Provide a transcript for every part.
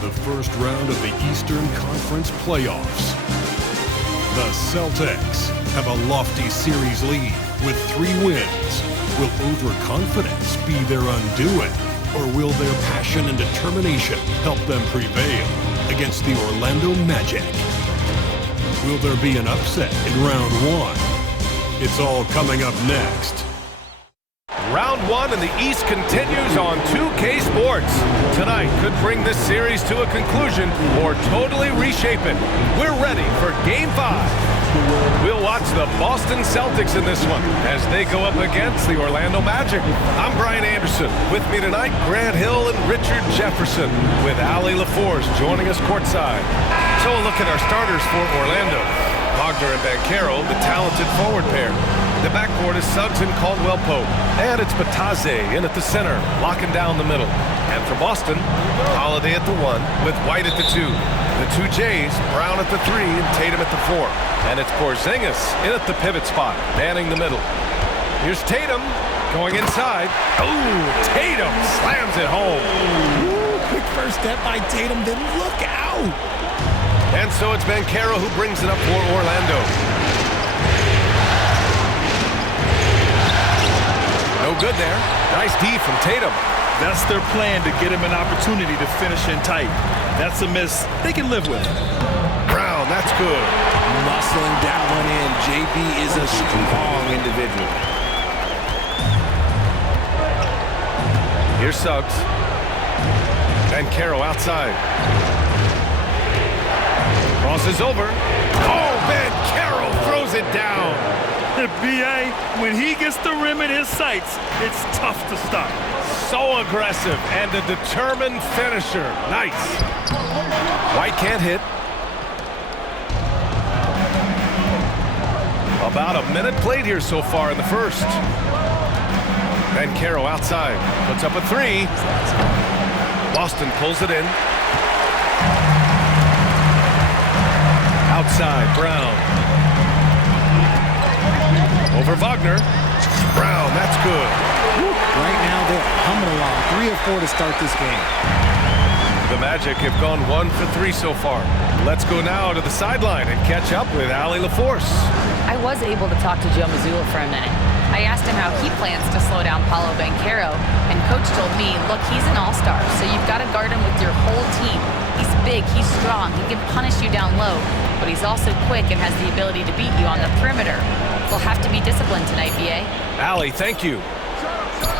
the first round of the Eastern Conference playoffs. The Celtics have a lofty series lead with 3 wins. Will overconfidence be their undoing, or will their passion and determination help them prevail against the Orlando Magic? Will there be an upset in round 1? It's all coming up next. Round 1 in the East continues on 2K Sports. Tonight could bring this series to a conclusion or totally reshape it. We're ready for Game 5. We'll watch the Boston Celtics in this one as they go up against the Orlando Magic. I'm Brian Anderson. With me tonight, Grant Hill and Richard Jefferson, with Allie LaForce joining us courtside. So a look at our starters for Orlando. Wagner and Banchero, the talented forward pair. The backcourt is Suggs and Caldwell-Pope. And it's Batadze in at the center, locking down the middle. And for Boston, Holiday at the 1 with White at the 2. The 2 Jays, Brown at the 3 and Tatum at the 4. And it's Porzingis in at the pivot spot, manning the middle. Here's Tatum going inside. Ooh, Tatum slams it home. Ooh, quick first step by Tatum, then look out. And so it's Banchero who brings it up for Orlando. No good there. Nice D from Tatum. That's their plan, to get him an opportunity to finish in tight. That's a miss they can live with. Brown, that's good. Muscling that one in. JB is a strong individual. Here's Suggs. Banchero outside. Crosses over. Oh, Banchero throws it down. B.A., when he gets the rim in his sights, it's tough to stop. So aggressive and a determined finisher. Nice. White can't hit. About a minute played here so far in the first. Banchero outside. Puts up a 3. Boston pulls it in. Outside, Brown. Over Wagner. Brown, that's good. Right now, they're humming along. 3 of 4 to start this game. The Magic have gone 1 for 3 so far. Let's go now to the sideline and catch up with Allie LaForce. I was able to talk to Joe Mazzulla for a minute. I asked him how he plans to slow down Paolo Banchero, and Coach told me, look, he's an all-star, so you've got to guard him with your whole team. He's big, he's strong, he can punish you down low, but he's also quick and has the ability to beat you on the perimeter. We'll have to be disciplined tonight, B.A. Allie, thank you.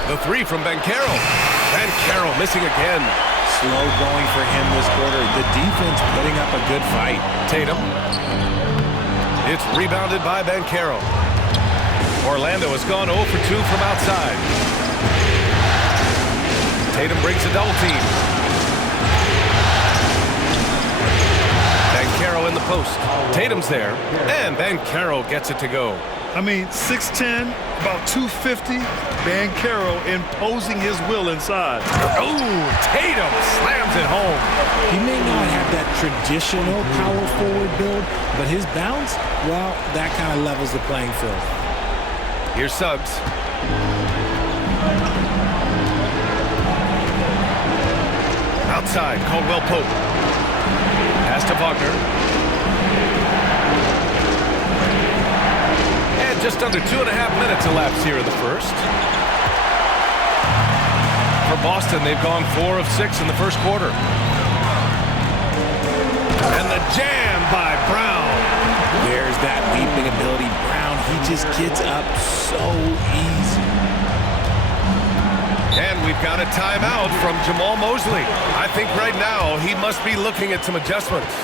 The 3 from Banchero. Banchero missing again. Slow going for him this quarter. The defense putting up a good fight. Tatum. It's rebounded by Banchero. Orlando has gone 0 for 2 from outside. Tatum brings a double team. Banchero in the post. Tatum's there, and Banchero gets it to go. I mean, 6'10", about 250. Banchero imposing his will inside. Ooh, Tatum slams it home. He may not have that traditional power forward build, but his bounce, well, that kind of levels the playing field. Here's Suggs. Outside, Caldwell-Pope. Pass to Wagner. And just under 2.5 minutes elapsed here in the first. For Boston, they've gone 4 of 6 in the first quarter. And the jam by Brown. There's that leaping ability. Brown, he just gets up so easy. And we've got a timeout from Jamal Mosley. I think right now he must be looking at some adjustments.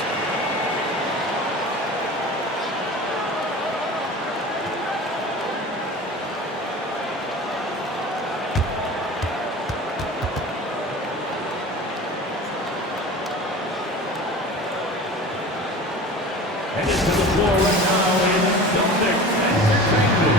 Headed to the floor right now is Celtics Entertainment.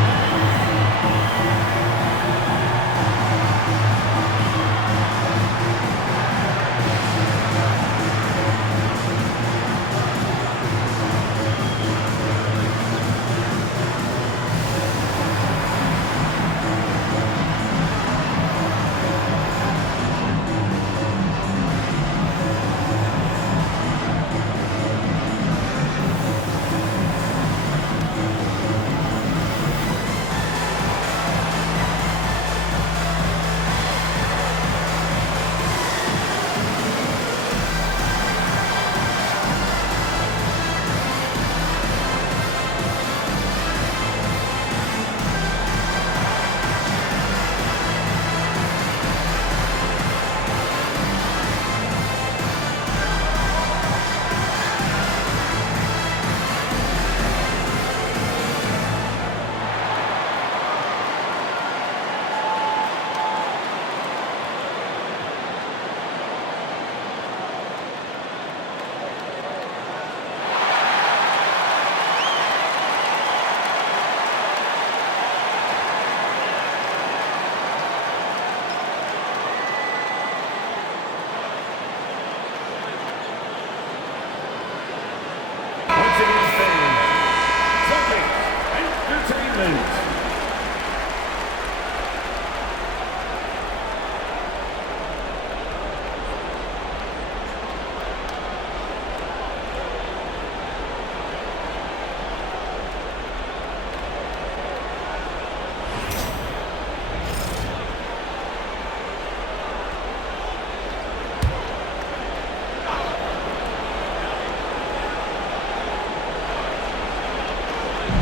point.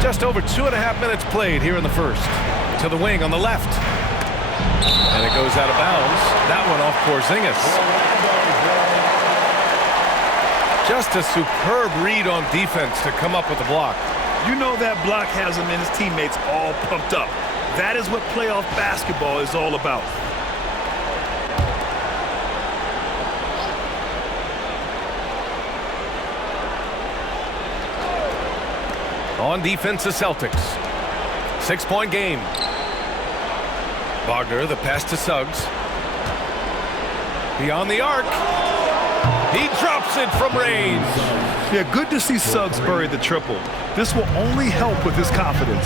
Just over 2.5 minutes played here in the first. To the wing on the left. And it goes out of bounds. That one off Porzingis. Just a superb read on defense to come up with the block. You know that block has him and his teammates all pumped up. That is what playoff basketball is all about. On defense, the Celtics. 6-point game. Wagner, the pass to Suggs. Beyond the arc. He drops it from range. Yeah, good to see Suggs bury the triple. This will only help with his confidence.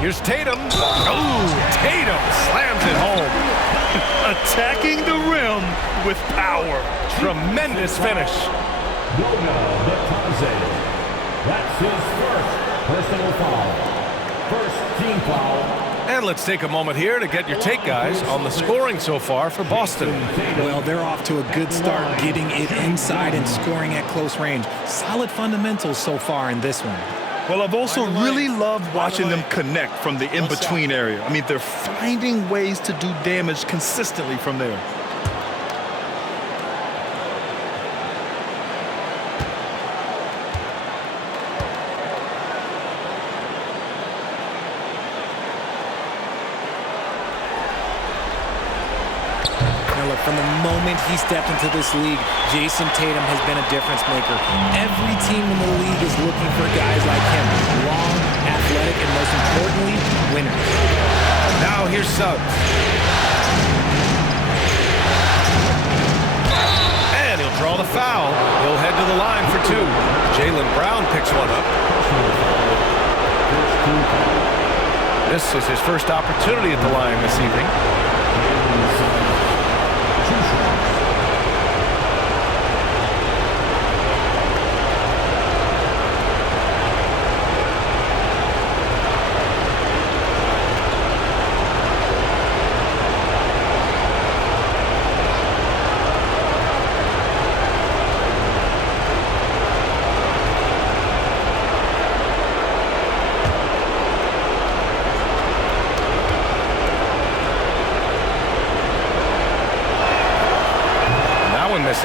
Here's Tatum. Oh, Tatum slams it home. Attacking the rim with power. Tremendous finish. That's his first personal foul. First team foul. And let's take a moment here to get your take, guys, on the scoring so far for Boston. Well, they're off to a good start getting it inside and scoring at close range. Solid fundamentals so far in this one. Well, I've also really loved watching them connect from the in-between area. I mean, they're finding ways to do damage consistently from there. From the moment he stepped into this league, Jayson Tatum has been a difference maker. Every team in the league is looking for guys like him. Long, athletic, and most importantly, winners. Now here's Suggs. And he'll draw the foul. He'll head to the line for two. Jaylen Brown picks one up. This is his first opportunity at the line this evening. Misses.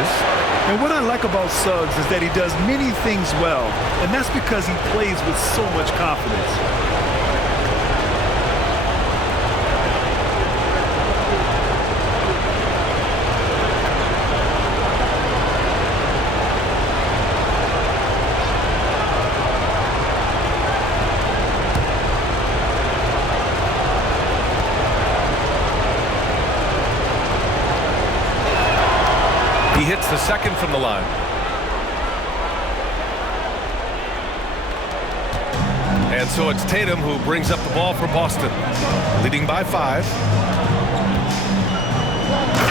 And what I like about Suggs is that he does many things well, and that's because he plays with so much confidence. He hits the second from the line. And so it's Tatum who brings up the ball for Boston, leading by 5.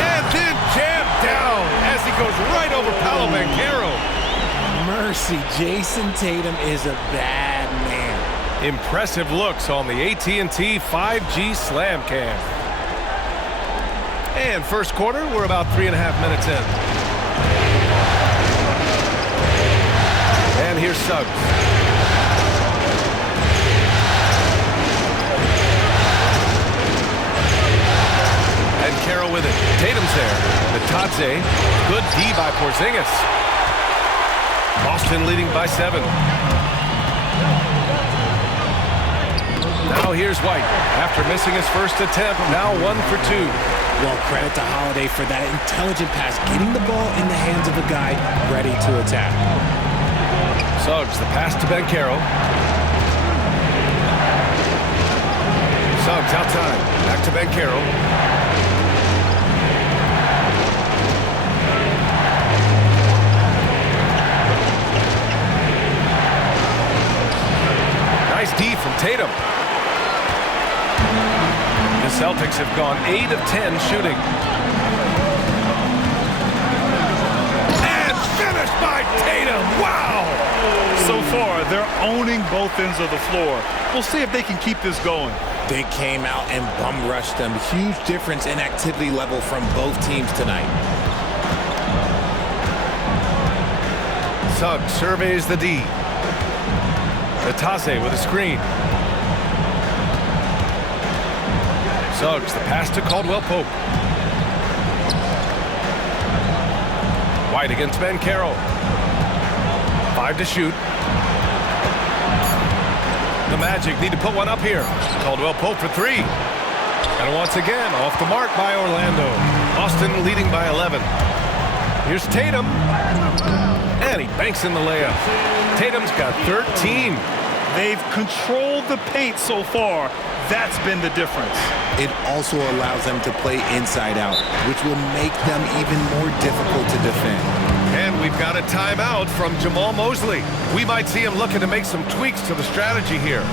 And then jammed down as he goes right over Paolo Banchero. Mercy, Jayson Tatum is a bad man. Impressive looks on the AT&T 5G Slam Cam. And first quarter, we're about 3.5 minutes in. And here's Suggs. And Carroll with it. Tatum's there. Natadze. Good D by Porzingis. Boston leading by 7. Now here's White. After missing his first attempt, now 1 for 2. Well, credit to Holiday for that intelligent pass, getting the ball in the hands of a guy ready to attack. Suggs, the pass to Banchero. Suggs outside. Back to Banchero. Tatum. The Celtics have gone 8 of 10 shooting. And finished by Tatum. Wow! So far, they're owning both ends of the floor. We'll see if they can keep this going. They came out and bum rushed them. Huge difference in activity level from both teams tonight. Suggs surveys the D. Batase with a screen. Suggs, the pass to Caldwell Pope. White against Banchero. 5 to shoot. The Magic need to put one up here. Caldwell Pope for 3. And once again, off the mark by Orlando. Boston leading by 11. Here's Tatum. And he banks in the layup. Tatum's got 13. They've controlled the paint so far. That's been the difference. It also allows them to play inside out, which will make them even more difficult to defend. And we've got a timeout from Jamal Mosley. We might see him looking to make some tweaks to the strategy here.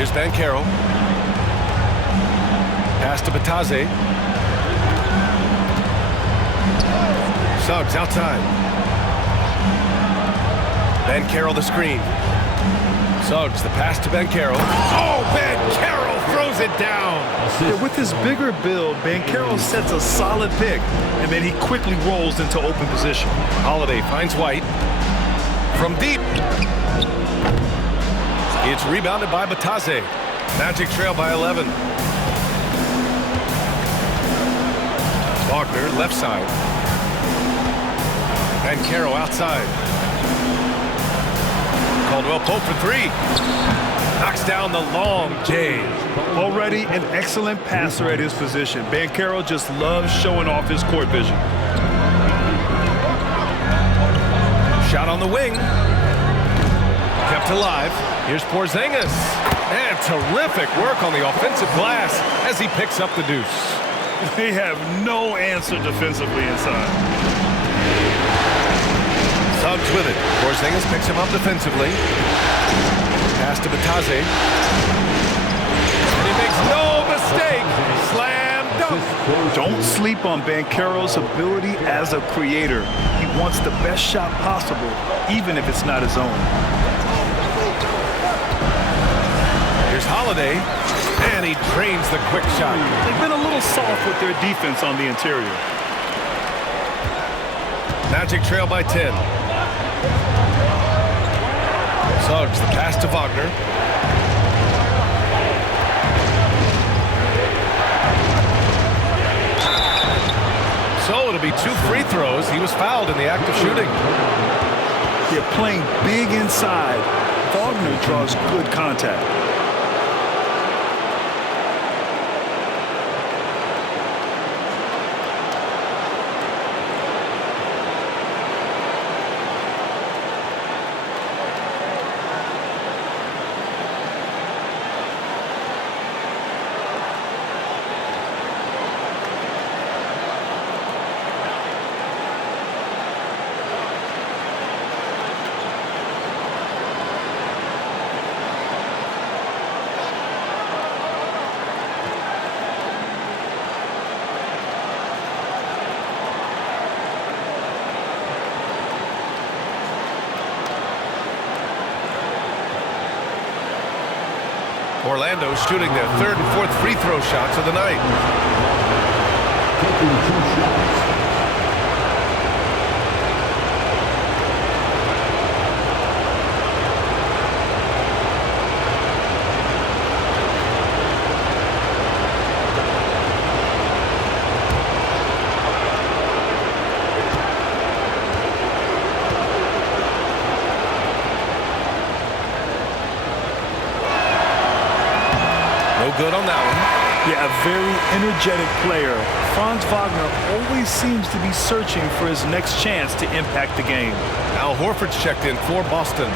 Here's Banchero. Pass to Batase. Suggs outside. Banchero the screen. Suggs the pass to Banchero. Oh, Banchero throws it down. Yeah, with his bigger build, Banchero sets a solid pick, and then he quickly rolls into open position. Holiday finds White. From deep. It's rebounded by Batase. Magic trail by 11. Wagner left side. Banchero outside. Caldwell Pope for 3. Knocks down the long J. Already an excellent passer at his position. Banchero just loves showing off his court vision. Shot on the wing. Kept alive. Here's Porzingis. And terrific work on the offensive glass as he picks up the deuce. They have no answer defensively inside. Suggs with it. Porzingis picks him up defensively. Pass to Batase. And he makes no mistake. Slam dunk. Don't sleep on Banchero's ability as a creator. He wants the best shot possible, even if it's not his own. Here's Holiday, and he drains the quick shot. They've been a little soft with their defense on the interior. Magic trail by 10. Suggs, the pass to Wagner. So it'll be 2 free throws. He was fouled in the act of shooting. They're playing big inside. Wagner draws good contact. Orlando shooting their 3rd and 4th free throw shots of the night. Taking 2 shots. Good on that one. Yeah, a very energetic player. Franz Wagner always seems to be searching for his next chance to impact the game. Al Horford's checked in for Boston.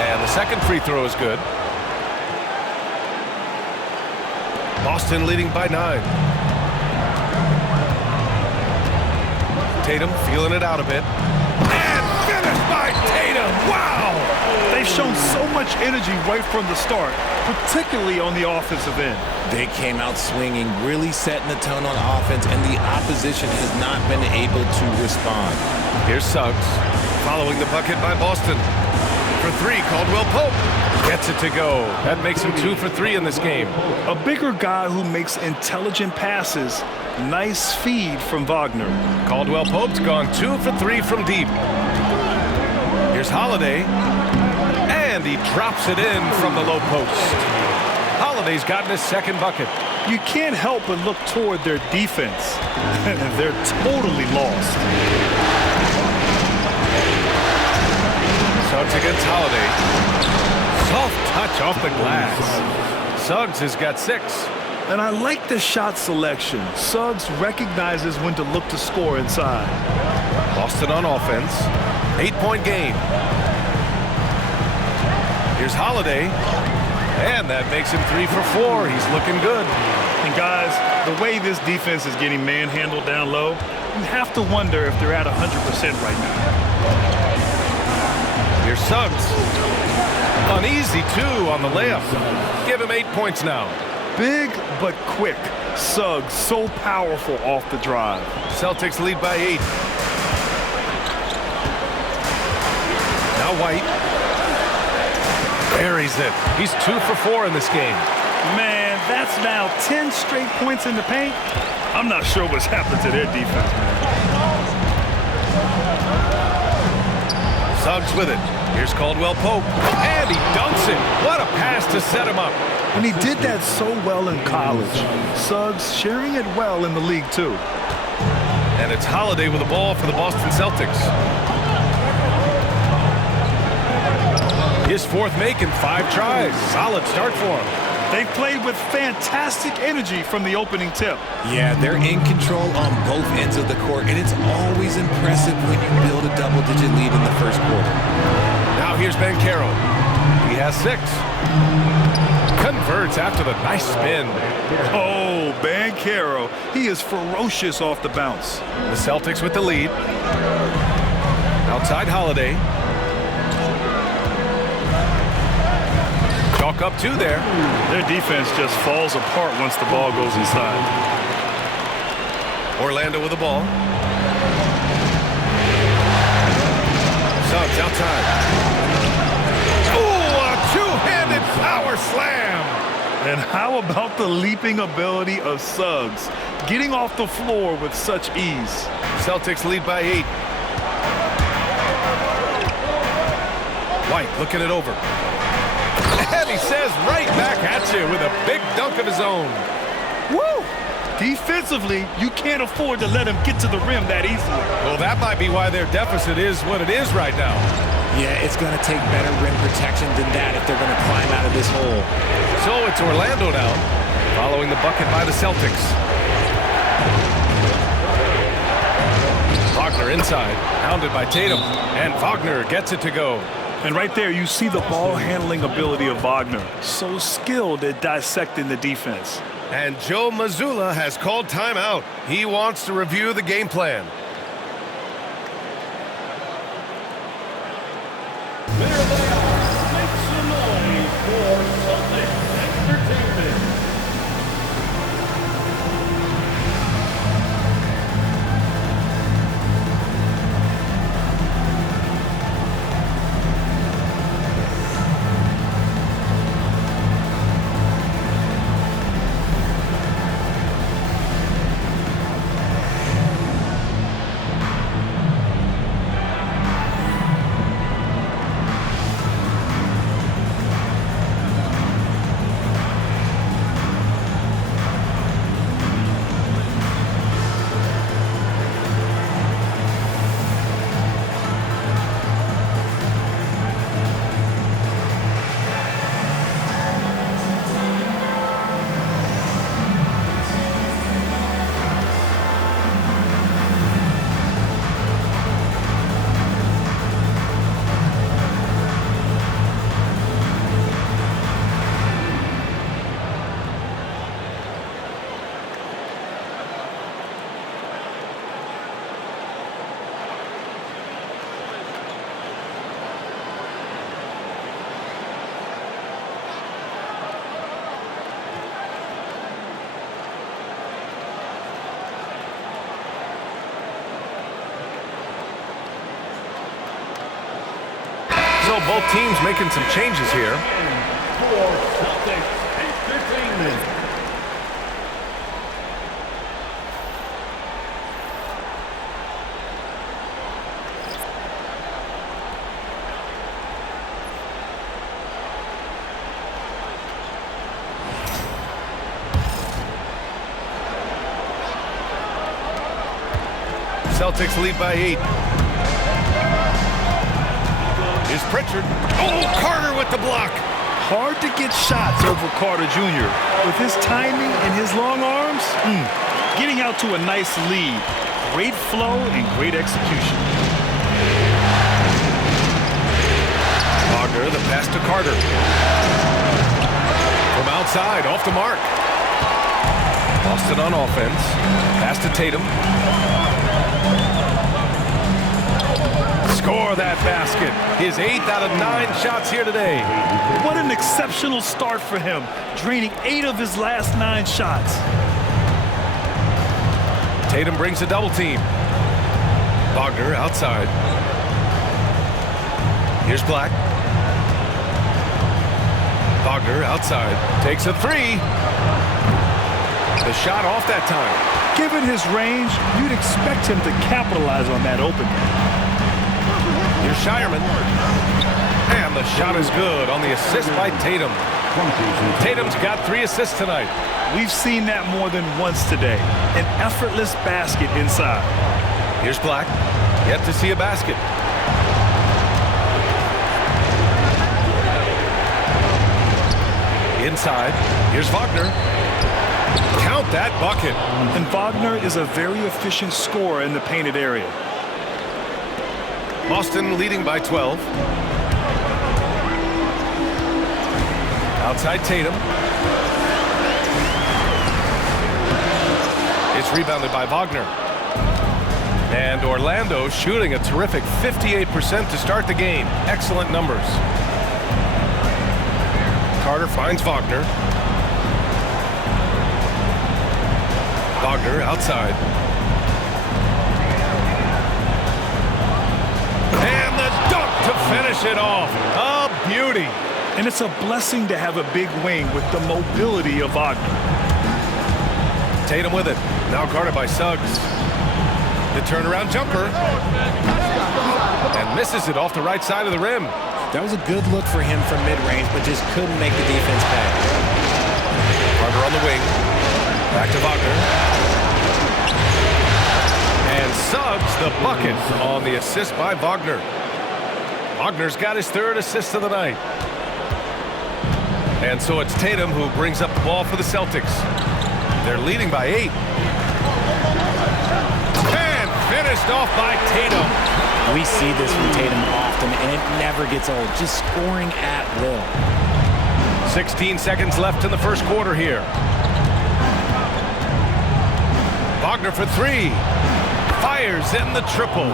And the second free throw is good. Boston leading by 9. Tatum feeling it out a bit. And finished by Tatum. Wow! They've shown so much energy right from the start, particularly on the offensive end. They came out swinging, really setting the tone on offense, and the opposition has not been able to respond. Here's Suggs following the bucket by Boston. For 3, Caldwell Pope gets it to go. That makes him 2 for 3 in this game. A bigger guy who makes intelligent passes. Nice feed from Wagner. Caldwell Pope's gone 2 for 3 from deep. Here's Holiday, and he drops it in from the low post. Holiday's gotten his 2nd bucket. You can't help but look toward their defense. They're totally lost. Suggs against Holiday. Soft touch off the glass. Suggs has got 6. And I like the shot selection. Suggs recognizes when to look to score inside. Boston on offense. 8-point game. Here's Holiday. And that makes him 3 for 4. He's looking good. And guys, the way this defense is getting manhandled down low, you have to wonder if they're at 100% right now. Here's Suggs. An easy 2 on the layup. Give him 8 points now. Big but quick. Suggs so powerful off the drive. Celtics lead by 8. Now White. Buries it. He's 2 for 4 in this game. Man, that's now 10 straight points in the paint. I'm not sure what's happened to their defense, man. Suggs with it. Here's Caldwell Pope. And he dunks it. What a pass to set him up. And he did that so well in college. Suggs sharing it well in the league, too. And it's Holiday with the ball for the Boston Celtics. His 4th make in 5 tries. Solid start for him. They've played with fantastic energy from the opening tip. Yeah, they're in control on both ends of the court, and it's always impressive when you build a double-digit lead in the first quarter. Now here's Banchero. He has 6. Converts after the nice spin. Oh, Banchero Banchero. He is ferocious off the bounce. The Celtics with the lead. Outside Holiday. Chalk up two there. Their defense just falls apart once the ball goes inside. Orlando with the ball. Suggs outside. Oh, a two-handed power slam. And how about the leaping ability of Suggs, getting off the floor with such ease? Celtics lead by 8. White looking it over. And he says right back at you with a big dunk of his own. Woo! Defensively, you can't afford to let him get to the rim that easily. Well, that might be why their deficit is what it is right now. Yeah, it's going to take better rim protection than that if they're going to climb out of this hole. So it's Orlando now, following the bucket by the Celtics. Wagner inside, hounded by Tatum, and Wagner gets it to go. And right there, you see the ball handling ability of Wagner. So skilled at dissecting the defense. And Joe Mazzulla has called timeout. He wants to review the game plan. There they are. Make some noise for Celtics Entertainment. So both teams making some changes here. For Celtics Entertainment. Celtics lead by 8. Here's Pritchard. Oh, Carter with the block. Hard to get shots over Carter Jr. With his timing and his long arms, getting out to a nice lead. Great flow and great execution. Wagner, the pass to Carter. From outside, off the mark. Boston on offense. Pass to Tatum. Score that basket. His 8th out of 9 shots here today. What an exceptional start for him, draining 8 of his last 9 shots. Tatum brings a double team. Wagner outside. Here's Black. Wagner outside. Takes a 3. The shot off that time. Given his range, you'd expect him to capitalize on that opening. Here's Shireman. And the shot is good on the assist by Tatum. Tatum's got 3 assists tonight. We've seen that more than once today. An effortless basket inside. Here's Black. Yet to see a basket. Inside. Here's Wagner. Count that bucket. And Wagner is a very efficient scorer in the painted area. Boston leading by 12. Outside Tatum. It's rebounded by Wagner. And Orlando shooting a terrific 58% to start the game. Excellent numbers. Carter finds Wagner. Wagner outside. And the dunk to finish it off. A beauty. And it's a blessing to have a big wing with the mobility of Wagner. Tatum with it. Now guarded by Suggs. The turnaround jumper. And misses it off the right side of the rim. That was a good look for him from mid-range, but just couldn't make the defense pay. Carter on the wing. Back to Wagner. And Suggs the bucket on the assist by Wagner. Wagner's got his third assist of the night. And so it's Tatum who brings up the ball for the Celtics. They're leading by 8. And finished off by Tatum. We see this from Tatum often, and it never gets old. Just scoring at will. 16 seconds left in the first quarter here. Wagner for 3. Fires in the triple.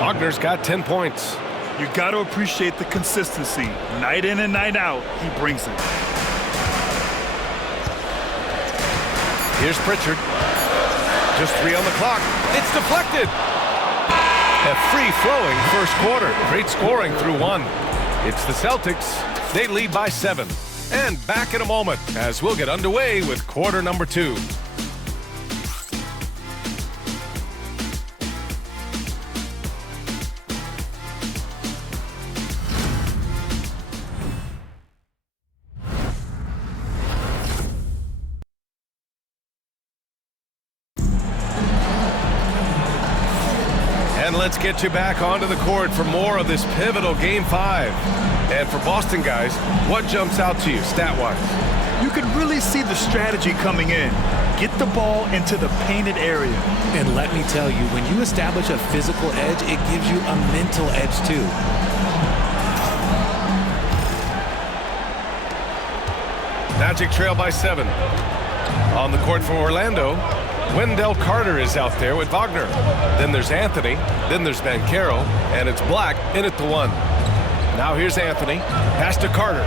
Wagner's got 10 points. You got to appreciate the consistency. Night in and night out, he brings it. Here's Pritchard. Just 3 on the clock. It's deflected. A free-flowing first quarter. Great scoring through 1. It's the Celtics. They lead by 7. And back in a moment as we'll get underway with quarter number 2. And let's get you back onto the court for more of this pivotal Game 5. And for Boston guys, what jumps out to you stat-wise? You can really see the strategy coming in. Get the ball into the painted area. And let me tell you, when you establish a physical edge, it gives you a mental edge too. Magic trail by 7. On the court for Orlando, Wendell Carter is out there with Wagner. Then there's Anthony. Then there's Banchero. And it's Black in at the 1. Now here's Anthony. Pass to Carter.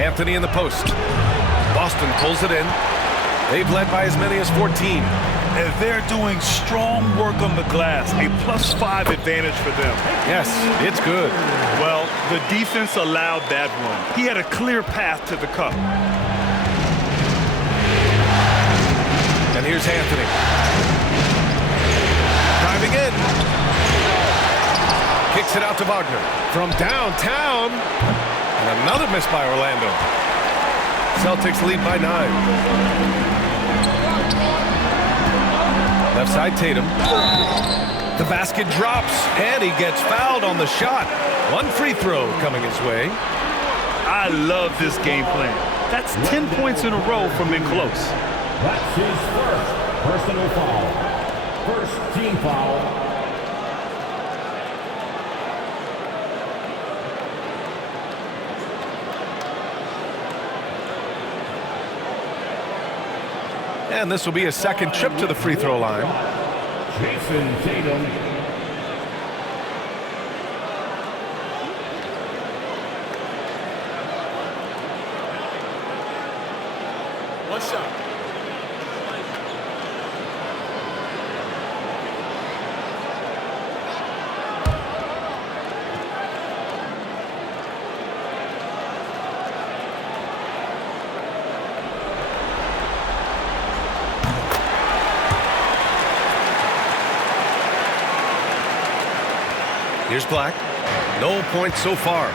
Anthony in the post. Boston pulls it in. They've led by as many as 14. And they're doing strong work on the glass. A +5 advantage for them. Yes, it's good. Well, the defense allowed that one. He had a clear path to the cup. And here's Anthony. Driving in. Kicks it out to Wagner. From downtown. And another miss by Orlando. Celtics lead by 9. Left side Tatum. The basket drops. And he gets fouled on the shot. 1 free throw coming his way. I love this game plan. That's 10 points in a row from in close. That's his first personal foul. First team foul. And this will be a second trip to the free throw line. Jayson Tatum. One shot. Here's Black. No points so far.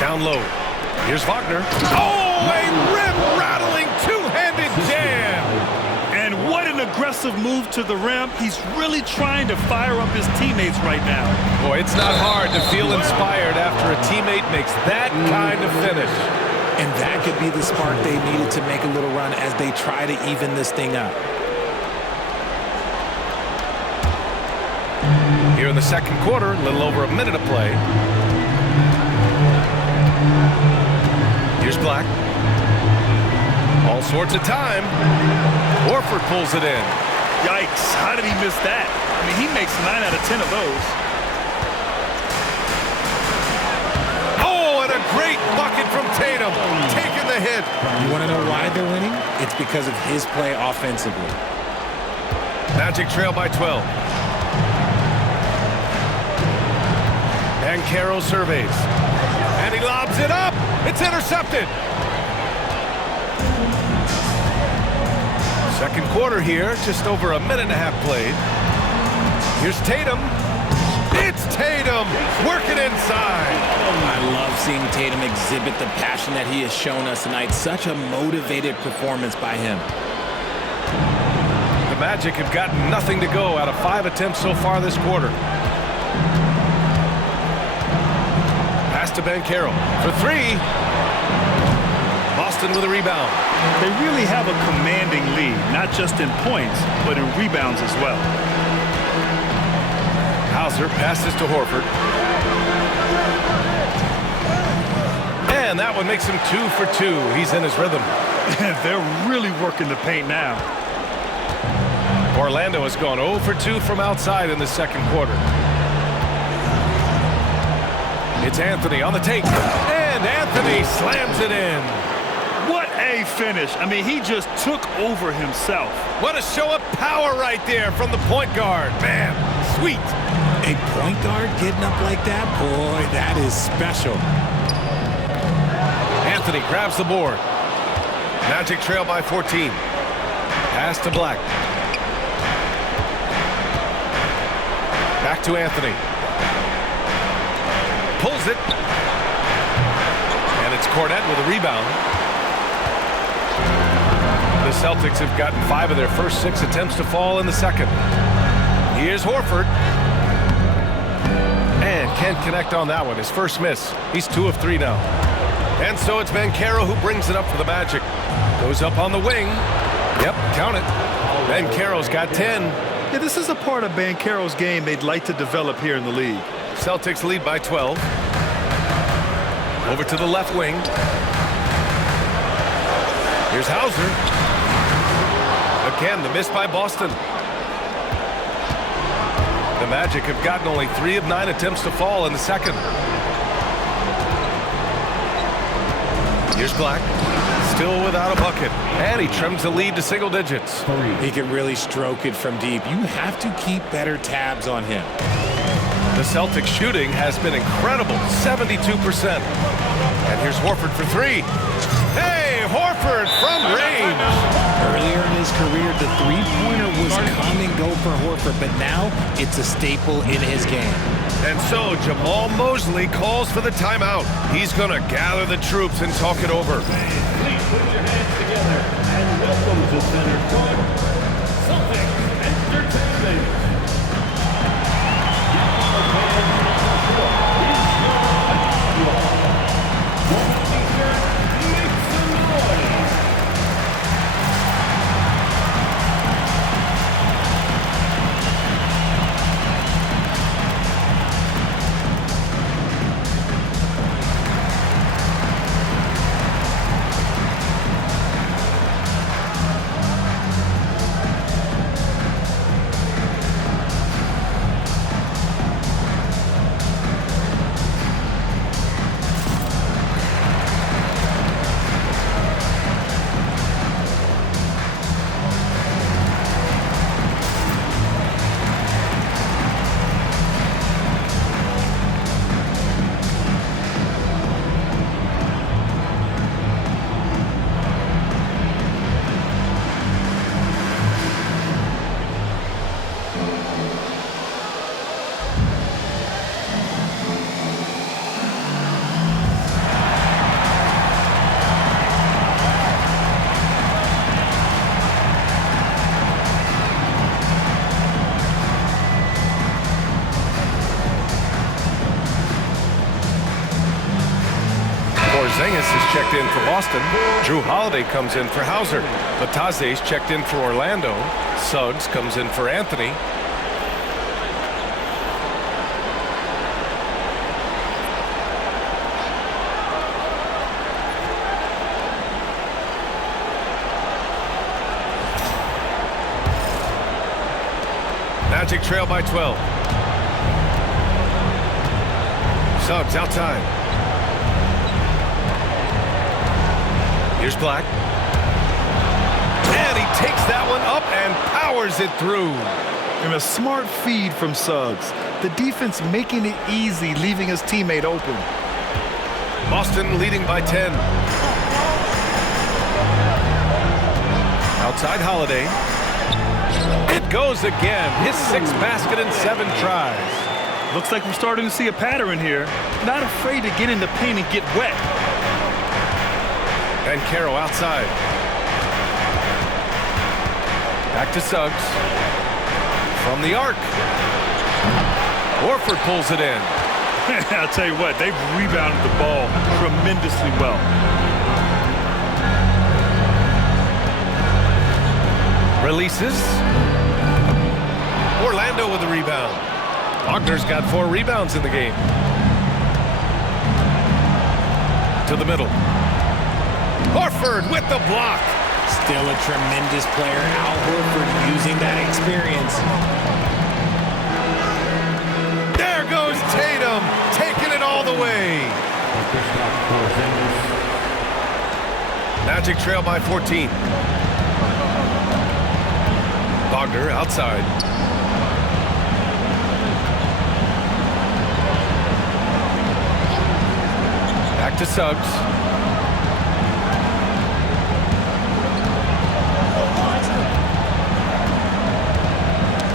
Down low. Here's Wagner. Oh, a rim-rattling two-handed jam. And what an aggressive move to the rim. He's really trying to fire up his teammates right now. Boy, it's not hard to feel inspired after a teammate makes that kind of finish. And that could be the spark they needed to make a little run as they try to even this thing up. Here in the second quarter, a little over a minute of play. Sorts of time. Horford pulls it in. Yikes, how did he miss that? I mean, he makes 9 out of 10 of those. Oh, and a great bucket from Tatum. Taking the hit. You want to know why they're winning? It's because of his play offensively. Magic trail by 12. Banchero surveys. And he lobs it up. It's intercepted. Second quarter here, just over a minute and a half played. Here's Tatum. It's Tatum working inside. I love seeing Tatum exhibit the passion that he has shown us tonight. Such a motivated performance by him. The Magic have gotten nothing to go out of 5 attempts so far this quarter. Pass to Banchero for 3. Boston with a rebound. They really have a commanding lead, not just in points, but in rebounds as well. Hauser passes to Horford. And that one makes him 2 for 2. He's in his rhythm. They're really working the paint now. Orlando has gone 0 for 2 from outside in the second quarter. It's Anthony on the take. And Anthony slams it in. What a finish. I mean, he just took over himself. What a show of power right there from the point guard. Man, sweet. A point guard getting up like that? Boy, that is special. Anthony grabs the board. Magic trail by 14. Pass to Black. Back to Anthony. Pulls it. And it's Cornette with a rebound. The Celtics have gotten 5 of their first 6 attempts to fall in the second. Here's Horford. And can't connect on that one. His first miss. He's 2 of 3 now. And so it's Banchero who brings it up for the Magic. Goes up on the wing. Yep, count it. Banchero's got 10. Yeah, this is a part of Banchero's game they'd like to develop here in the league. Celtics lead by 12. Over to the left wing. Here's Hauser. Again, the miss by Boston. The Magic have gotten only 3 of 9 attempts to fall in the second. Here's Black. Still without a bucket. And he trims the lead to single digits. He can really stroke it from deep. You have to keep better tabs on him. The Celtics shooting has been incredible, 72%. And here's Horford for 3. Hey, Horford from range. Earlier in his career, the three-pointer was come and go for Horford, but now it's a staple in his game. And so Jamal Mosley calls for the timeout. He's going to gather the troops and talk it over. Please put your hands together and welcome to Center Court, Celtics Entertainment. Porzingis is checked in for Boston. Drew Holiday comes in for Hauser. Batase's checked in for Orlando. Suggs comes in for Anthony. Magic trail by 12. Suggs outside. Here's Black. And he takes that one up and powers it through. And a smart feed from Suggs. The defense making it easy, leaving his teammate open. Boston leading by 10. Outside Holiday. It goes again. His 6th basket in 7 tries. Looks like we're starting to see a pattern here. Not afraid to get in the paint and get wet. Banchero outside. Back to Suggs. From the arc. Horford pulls it in. I'll tell you what, they've rebounded the ball tremendously well. Releases. Orlando with the rebound. Wagner's got 4 rebounds in the game. To the middle. Horford with the block. Still a tremendous player. Al Horford using that experience. There goes Tatum, taking it all the way. Magic trail by 14. Wagner outside. Back to Suggs.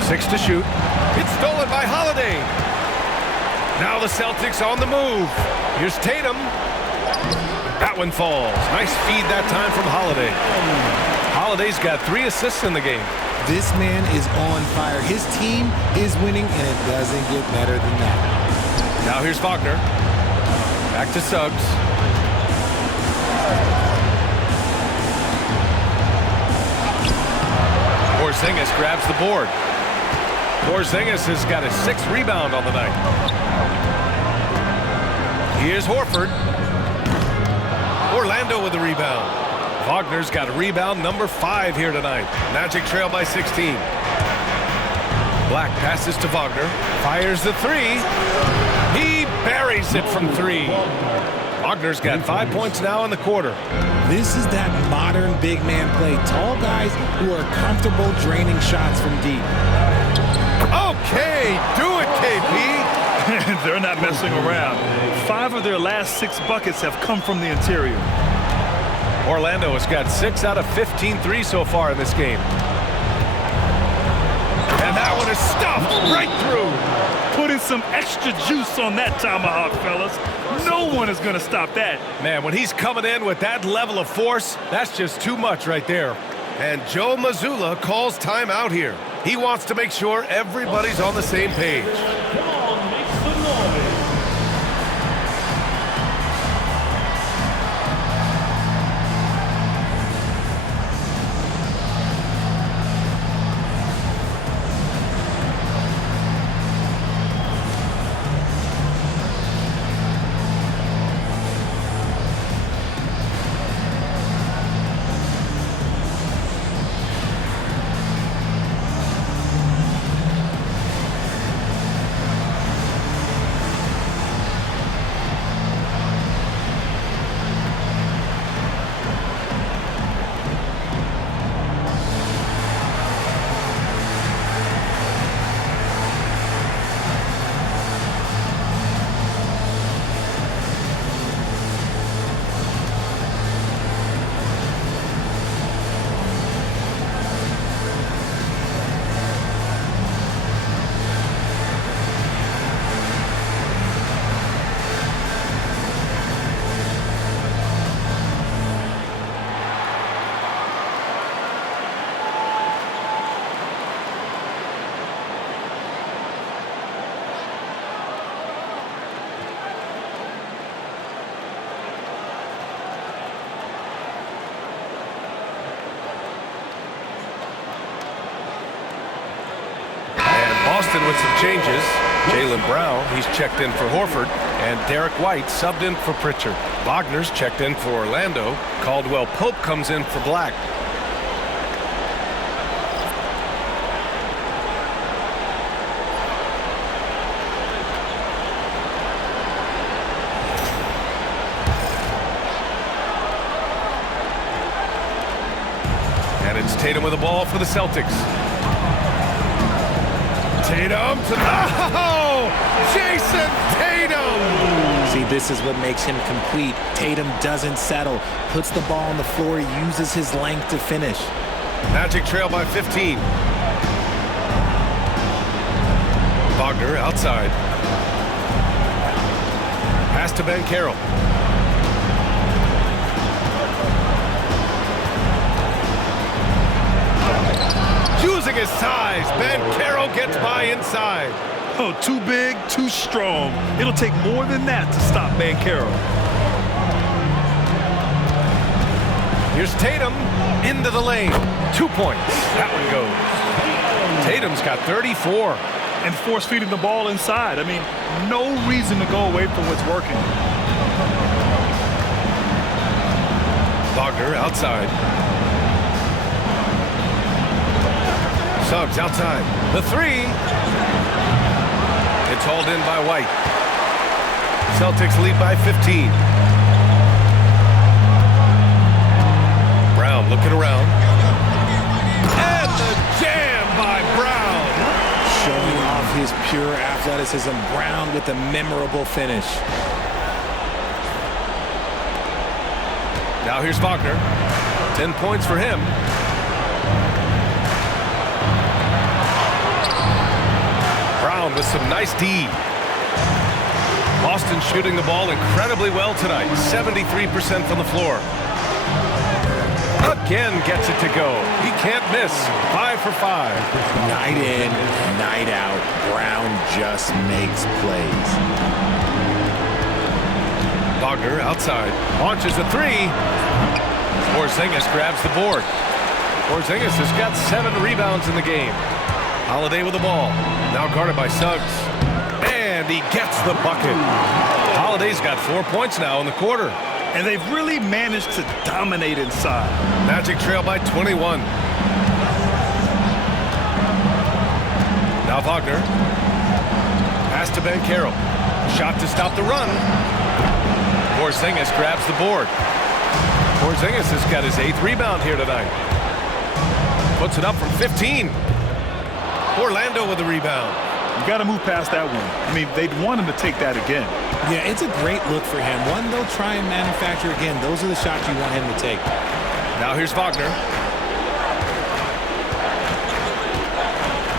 Six to shoot. It's stolen by Holiday. Now the Celtics on the move. Here's Tatum. That one falls. Nice feed that time from Holiday. Holiday's got 3 assists in the game. This man is on fire. His team is winning, and it doesn't get better than that. Now here's Wagner. Back to Suggs. Porzingis grabs the board. Porzingis has got his 6th rebound on the night. Here's Horford. Orlando with the rebound. Wagner's got rebound number 5 here tonight. Magic trail by 16. Black passes to Wagner. Fires the 3. He buries it from 3. Wagner's got 5 points now in the quarter. This is that modern big man play. Tall guys who are comfortable draining shots from deep. Okay, do it, KP. They're not messing around. 5 of their last 6 buckets have come from the interior. Orlando has got 6 out of 15 threes so far in this game. And that one is stuffed right through. Putting some extra juice on that tomahawk, fellas. No one is going to stop that. Man, when he's coming in with that level of force, that's just too much right there. And Joe Mazzulla calls timeout here. He wants to make sure everybody's on the same page. Come on, make some noise. Boston with some changes. Jaylen Brown, he's checked in for Horford. And Derek White subbed in for Pritchard. Wagner's checked in for Orlando. Caldwell Pope comes in for Black. Tatum with the ball for the Celtics. Tatum to Jayson Tatum! See, this is what makes him complete. Tatum doesn't settle, puts the ball on the floor, uses his length to finish. Magic trail by 15. Wagner outside. Pass to Banchero. Using his size, Banchero gets by inside. Oh, too big, too strong. It'll take more than that to stop Banchero. Here's Tatum into the lane. 2 points. That one goes. Tatum's got 34. And force feeding the ball inside. I mean, no reason to go away from what's working. Wagner outside. Suggs outside. The three. It's hauled in by White. Celtics lead by 15. Brown looking around. And the jam by Brown. Showing off his pure athleticism. Brown with a memorable finish. Now here's Wagner. 10 points for him. Brown with some nice D. Boston shooting the ball incredibly well tonight. 73% from the floor. Again gets it to go. He can't miss. 5 for 5. Night in, night out, Brown just makes plays. Wagner outside. Launches a three. Porzingis grabs the board. Porzingis has got 7 rebounds in the game. Holiday with the ball. Now guarded by Suggs. And he gets the bucket. Holiday's got 4 points now in the quarter. And they've really managed to dominate inside. Magic trail by 21. Now Wagner. Pass to Banchero. Shot to stop the run. Porzingis grabs the board. Porzingis has got his 8th rebound here tonight. Puts it up from 15. Orlando with the rebound. You got to move past that one. I mean, they'd want him to take that again. Yeah, it's a great look for him. One they'll try and manufacture again. Those are the shots you want him to take. Now here's Wagner.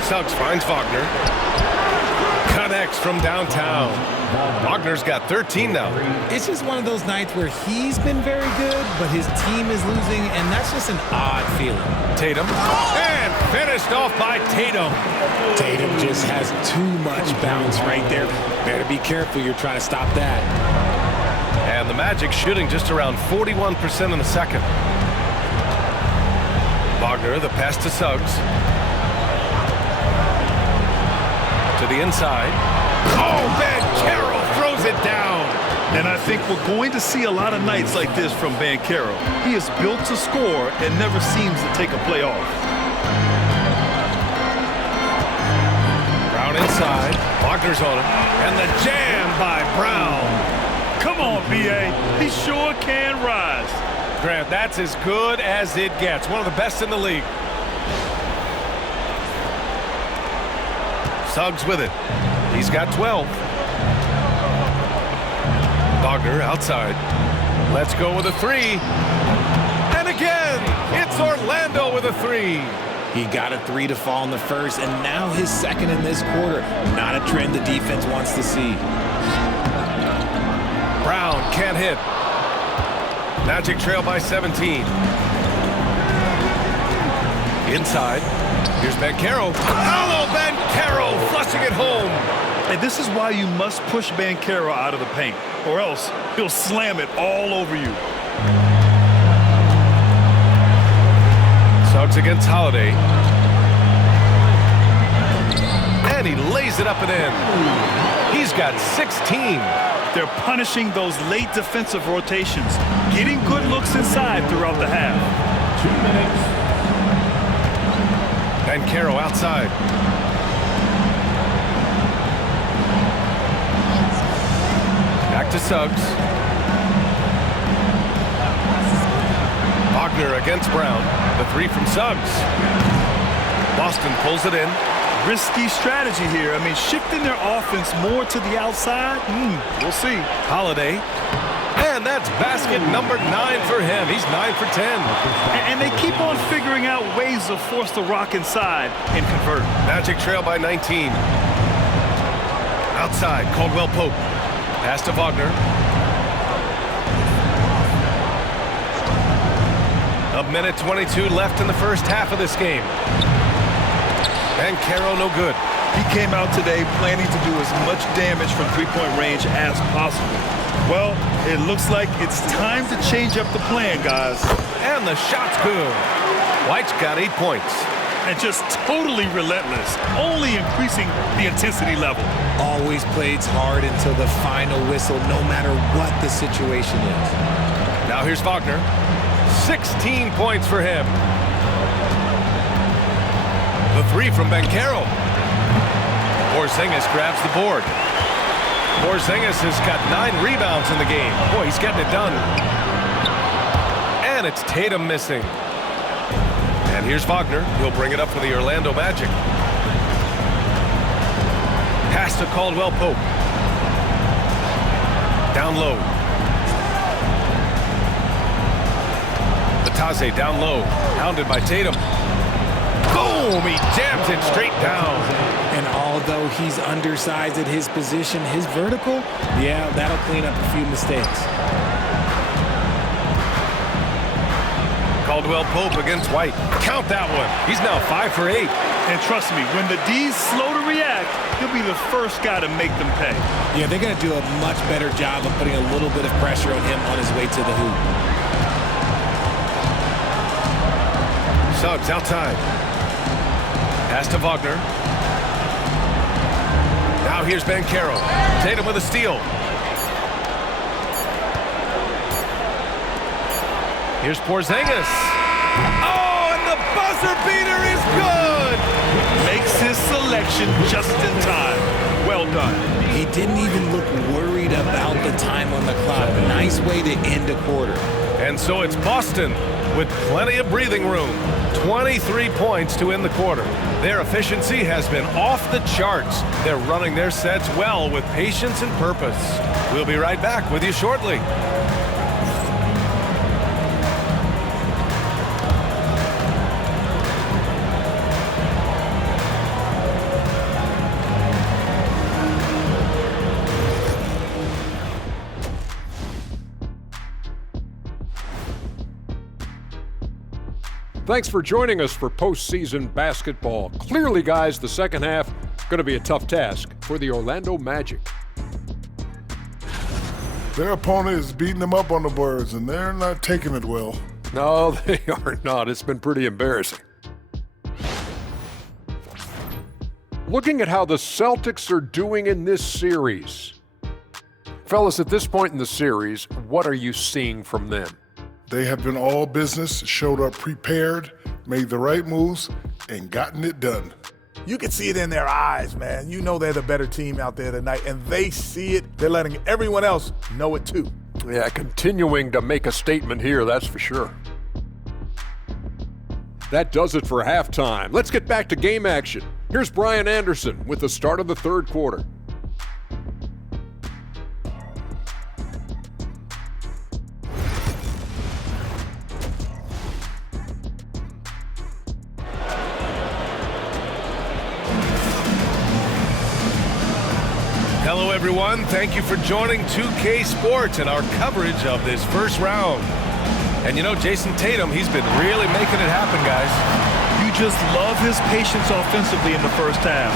Suggs finds Wagner. Connects from downtown. Wagner's got 13 now. It's just one of those nights where he's been very good, but his team is losing, and that's just an odd feeling. Tatum. And finished off by Tatum. Tatum just has too much bounce right there. Better be careful. You're trying to stop that. And the Magic shooting just around 41% in the second. Wagner, the pass to Suggs. To the inside. Oh, Banchero throws it down. And I think we're going to see a lot of nights like this from Banchero. He is built to score and never seems to take a play off. Brown inside. Wagner's on him. And the jam by Brown. Come on, B.A. He sure can rise. Grant, that's as good as it gets. One of the best in the league. Suggs with it. He's got 12. Wagner outside. Let's go with a three. And again, it's Orlando with a three. He got a 3 to fall in the first, and now his second in this quarter. Not a trend the defense wants to see. Brown can't hit. Magic trail by 17. Inside. Here's Banchero. Paolo Banchero flushing it home. And this is why you must push Banchero out of the paint, or else he'll slam it all over you. Suggs against Holiday. And he lays it up and in. He's got 16. They're punishing those late defensive rotations, getting good looks inside throughout the half. 2 minutes. Banchero outside. Back to Suggs. Wagner against Brown. The three from Suggs. Boston pulls it in. Risky strategy here. I mean, shifting their offense more to the outside. We'll see. Holiday. And that's basket number 9 for him. He's 9 for 10. And they keep on figuring out ways to force the rock inside and convert. Magic trail by 19. Outside, Caldwell Pope. Pass to Wagner. A minute 22 left in the first half of this game. Banchero no good. He came out today planning to do as much damage from three-point range as possible. Well, it looks like it's time to change up the plan, guys. And the shot's good. White's got 8 points. And just totally relentless, only increasing the intensity level. Always plays hard until the final whistle, no matter what the situation is. Now here's Wagner. 16 points for him. The three from Banchero. Porzingis grabs the board. Porzingis has got 9 rebounds in the game. Boy, he's getting it done. And it's Tatum missing. And here's Wagner. He'll bring it up for the Orlando Magic. Pass to Caldwell Pope. Down low. Taze down low, hounded by Tatum. Boom! He jams it straight down. And although he's undersized at his position, his vertical, yeah, that'll clean up a few mistakes. Caldwell Pope against White. Count that one. He's now 5 for 8. And trust me, when the D's slow to react, he'll be the first guy to make them pay. Yeah, they're going to do a much better job of putting a little bit of pressure on him on his way to the hoop. Suggs outside. Pass to Wagner. Now here's Banchero. Tatum with a steal. Here's Porzingis. Oh, and the buzzer beater is good! Makes his selection just in time. Well done. He didn't even look worried about the time on the clock. Nice way to end a quarter. And so it's Boston with plenty of breathing room. 23 points to end the quarter. Their efficiency has been off the charts. They're running their sets well with patience and purpose. We'll be right back with you shortly. Thanks for joining us for postseason basketball. Clearly, guys, the second half going to be a tough task for the Orlando Magic. Their opponent is beating them up on the boards, and they're not taking it well. No, they are not. It's been pretty embarrassing. Looking at how the Celtics are doing in this series. Fellas, at this point in the series, what are you seeing from them? They have been all business, showed up prepared, made the right moves, and gotten it done. You can see it in their eyes, man. You know they're the better team out there tonight, and they see it. They're letting everyone else know it too. Yeah, continuing to make a statement here, that's for sure. That does it for halftime. Let's get back to game action. Here's Brian Anderson with the start of the third quarter. Hello, everyone. Thank you for joining 2K Sports and our coverage of this first round. And you know, Jayson Tatum, he's been really making it happen, guys. You just love his patience offensively in the first half.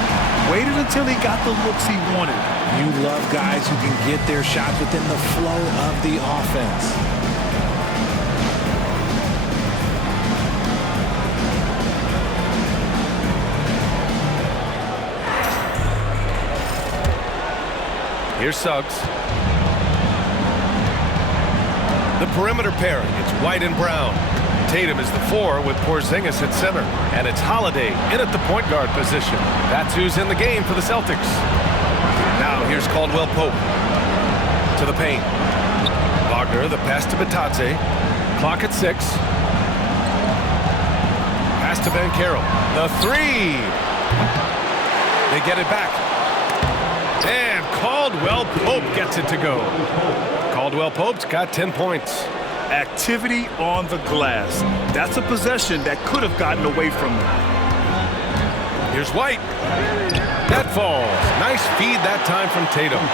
Waited until he got the looks he wanted. You love guys who can get their shots within the flow of the offense. Here's Suggs. The perimeter pairing, it's White and Brown. Tatum is the 4 with Porzingis at center. And it's Holiday in at the point guard position. That's who's in the game for the Celtics. Now here's Caldwell Pope. To the paint. Wagner, the pass to Bitadze. Clock at 6. to Banchero. The three. They get it back. And Caldwell Pope gets it to go. Caldwell Pope's got 10 points. Activity on the glass. That's a possession that could have gotten away from them. Here's White. That falls. Nice feed that time from Tatum. Oh,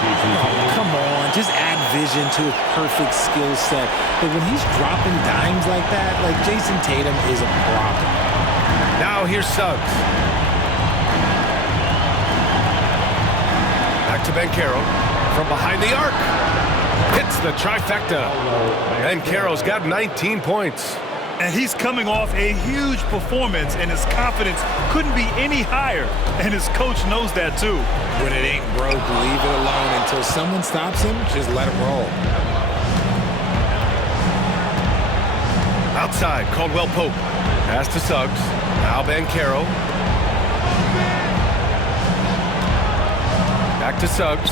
come on, just add vision to a perfect skill set. But when he's dropping dimes like that, like Jayson Tatum is a problem. Now here's Suggs. Back to Banchero from behind the arc. Hits the trifecta. Banchero's got 19 points. And he's coming off a huge performance, and his confidence couldn't be any higher. And his coach knows that too. When it ain't broke, leave it alone. Until someone stops him, just let him roll. Outside, Caldwell Pope. Pass to Suggs. Now Banchero. Back to Suggs.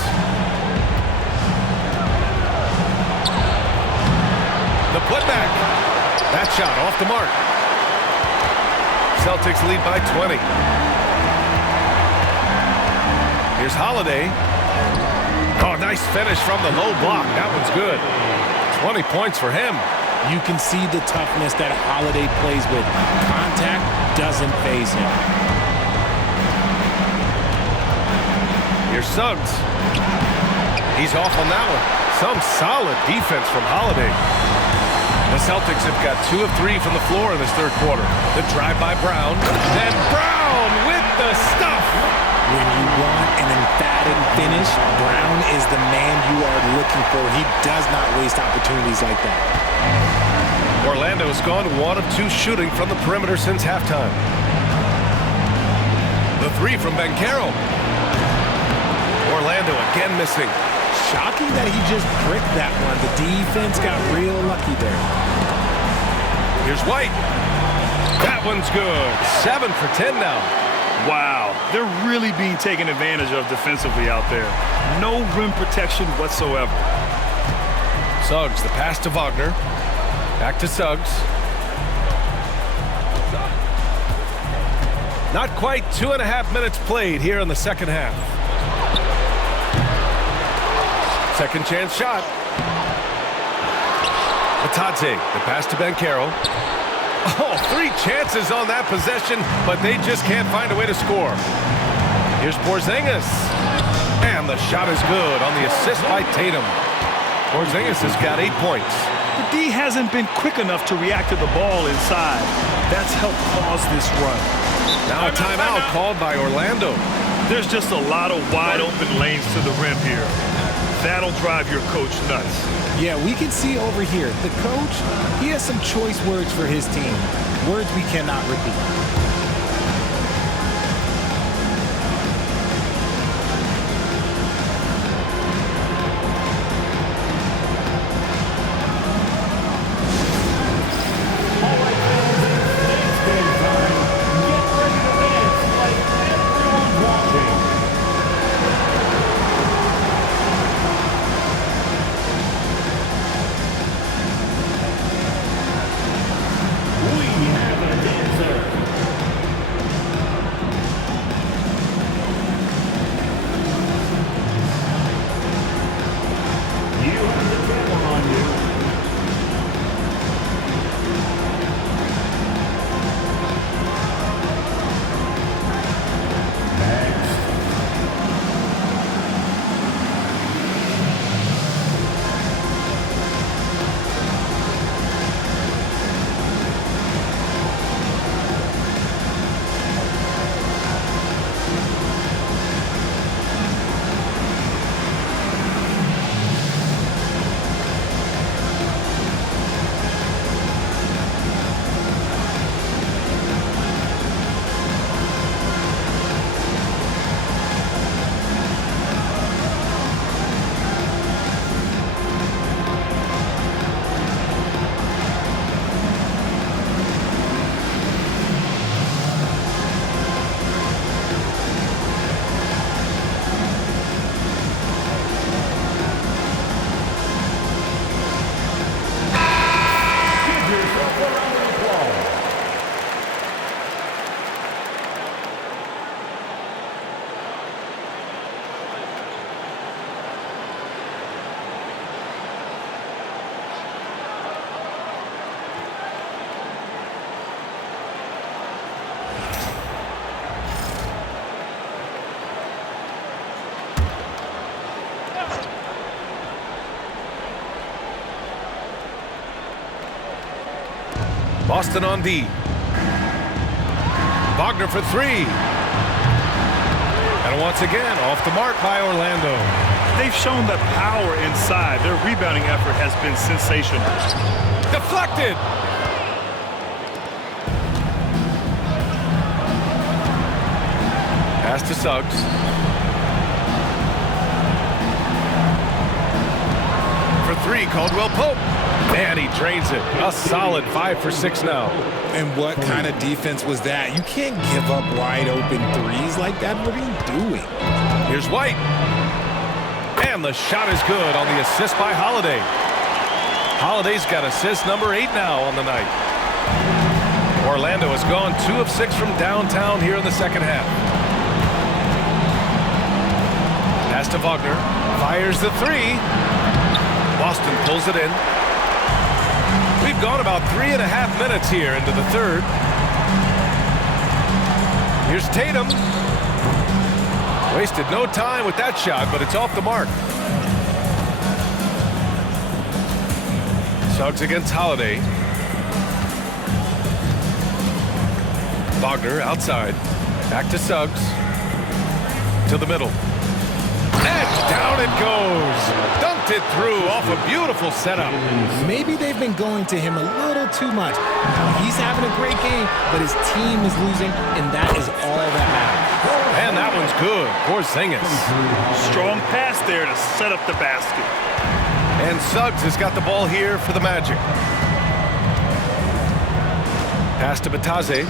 The putback. That shot off the mark. Celtics lead by 20. Here's Holiday. Oh, nice finish from the low block. That one's good. 20 points for him. You can see the toughness that Holiday plays with. Contact doesn't faze him. Here's Suggs. He's off on that one. Some solid defense from Holiday. The Celtics have got 2 of 3 from the floor in this third quarter. The drive by Brown. Then Brown with the stuff. When you want an emphatic finish, Brown is the man you are looking for. He does not waste opportunities like that. Orlando has gone 1 of 2 shooting from the perimeter since halftime. The three from Banchero. Orlando again missing. Shocking that he just bricked that one. The defense got real lucky there. Here's White. That one's good. 7 for 10 now. Wow, they're really being taken advantage of defensively out there. No rim protection whatsoever. Suggs, the pass to Wagner. Back to Suggs. Not quite 2.5 minutes played here in the second half. Second chance shot. Batadze, the pass to Banchero. Oh, 3 chances on that possession, but they just can't find a way to score. Here's Porzingis. And the shot is good on the assist by Tatum. Porzingis has got 8 points. The D hasn't been quick enough to react to the ball inside. That's helped cause this run. Now a timeout called by Orlando. There's just a lot of wide open lanes to the rim here. That'll drive your coach nuts. Yeah, we can see over here, the coach, he has some choice words for his team. Words we cannot repeat. Boston on D. Wagner for three. And once again, off the mark by Orlando. They've shown the power inside. Their rebounding effort has been sensational. Deflected. Pass to Suggs. For three, Caldwell Pope. Man, he drains it. A solid 5 for 6 now. And what kind of defense was that? You can't give up wide open threes like that. What are you doing? Here's White. And the shot is good on the assist by Holiday. Holiday's got assist number 8 now on the night. Orlando has gone 2 of 6 from downtown here in the second half. Pass to Wagner. Fires the three. Boston pulls it in. We've gone about 3.5 minutes here into the third. Here's Tatum. Wasted no time with that shot, but it's off the mark. Suggs against Holiday. Wagner outside. Back to Suggs. To the middle. And down it goes. Dunked it through off a beautiful setup. Maybe they've been going to him a little too much. Now, he's having a great game, but his team is losing, and that is all that matters. And that one's good. Porzingis. Strong pass there to set up the basket. And Suggs has got the ball here for the Magic. Pass to Batase.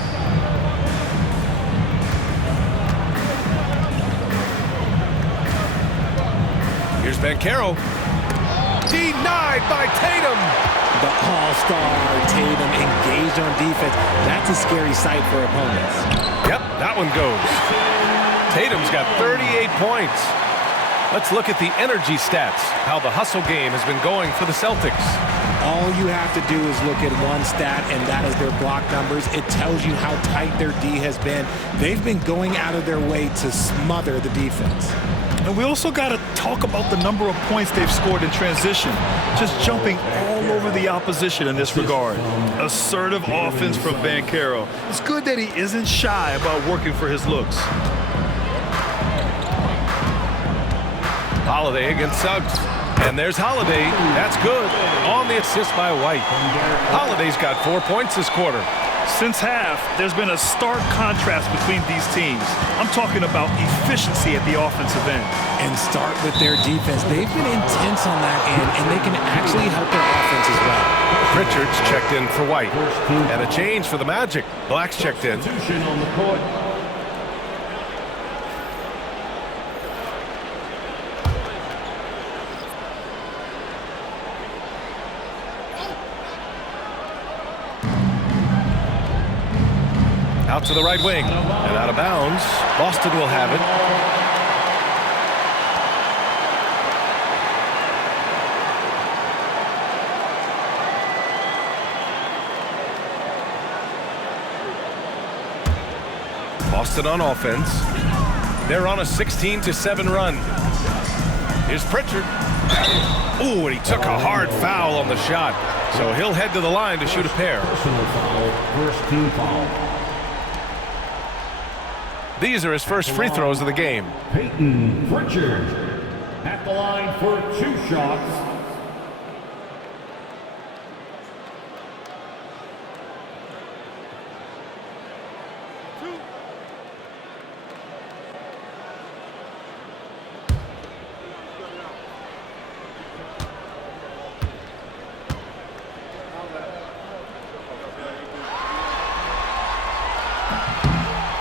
Here's Banchero. Denied by Tatum. The all-star Tatum engaged on defense. That's a scary sight for opponents. Yep, that one goes. Tatum's got 38 points. Let's look at the energy stats, how the hustle game has been going for the Celtics. All you have to do is look at one stat, and that is their block numbers. It tells you how tight their D has been. They've been going out of their way to smother the defense. And we also got to talk about the number of points they've scored in transition. Just jumping all over the opposition in this regard. Assertive offense from Banchero. It's good that he isn't shy about working for his looks. Holiday against Suggs. And there's Holiday. That's good. On the assist by White. Holiday's got 4 points this quarter. Since half, there's been a stark contrast between these teams. I'm talking about efficiency at the offensive end. And start with their defense. They've been intense on that end, and they can actually help their offense as well. Pritchard's checked in for White. And a change for the Magic. Black's checked in. On the court. Out to the right wing. And out of bounds. Boston will have it. Boston on offense. They're on a 16-7 run. Here's Pritchard. Ooh, and he took a hard foul on the shot. So he'll head to the line to shoot a pair. Personal foul. First team foul. These are his first free throws of the game. Peyton Pritchard at the line for 2 shots.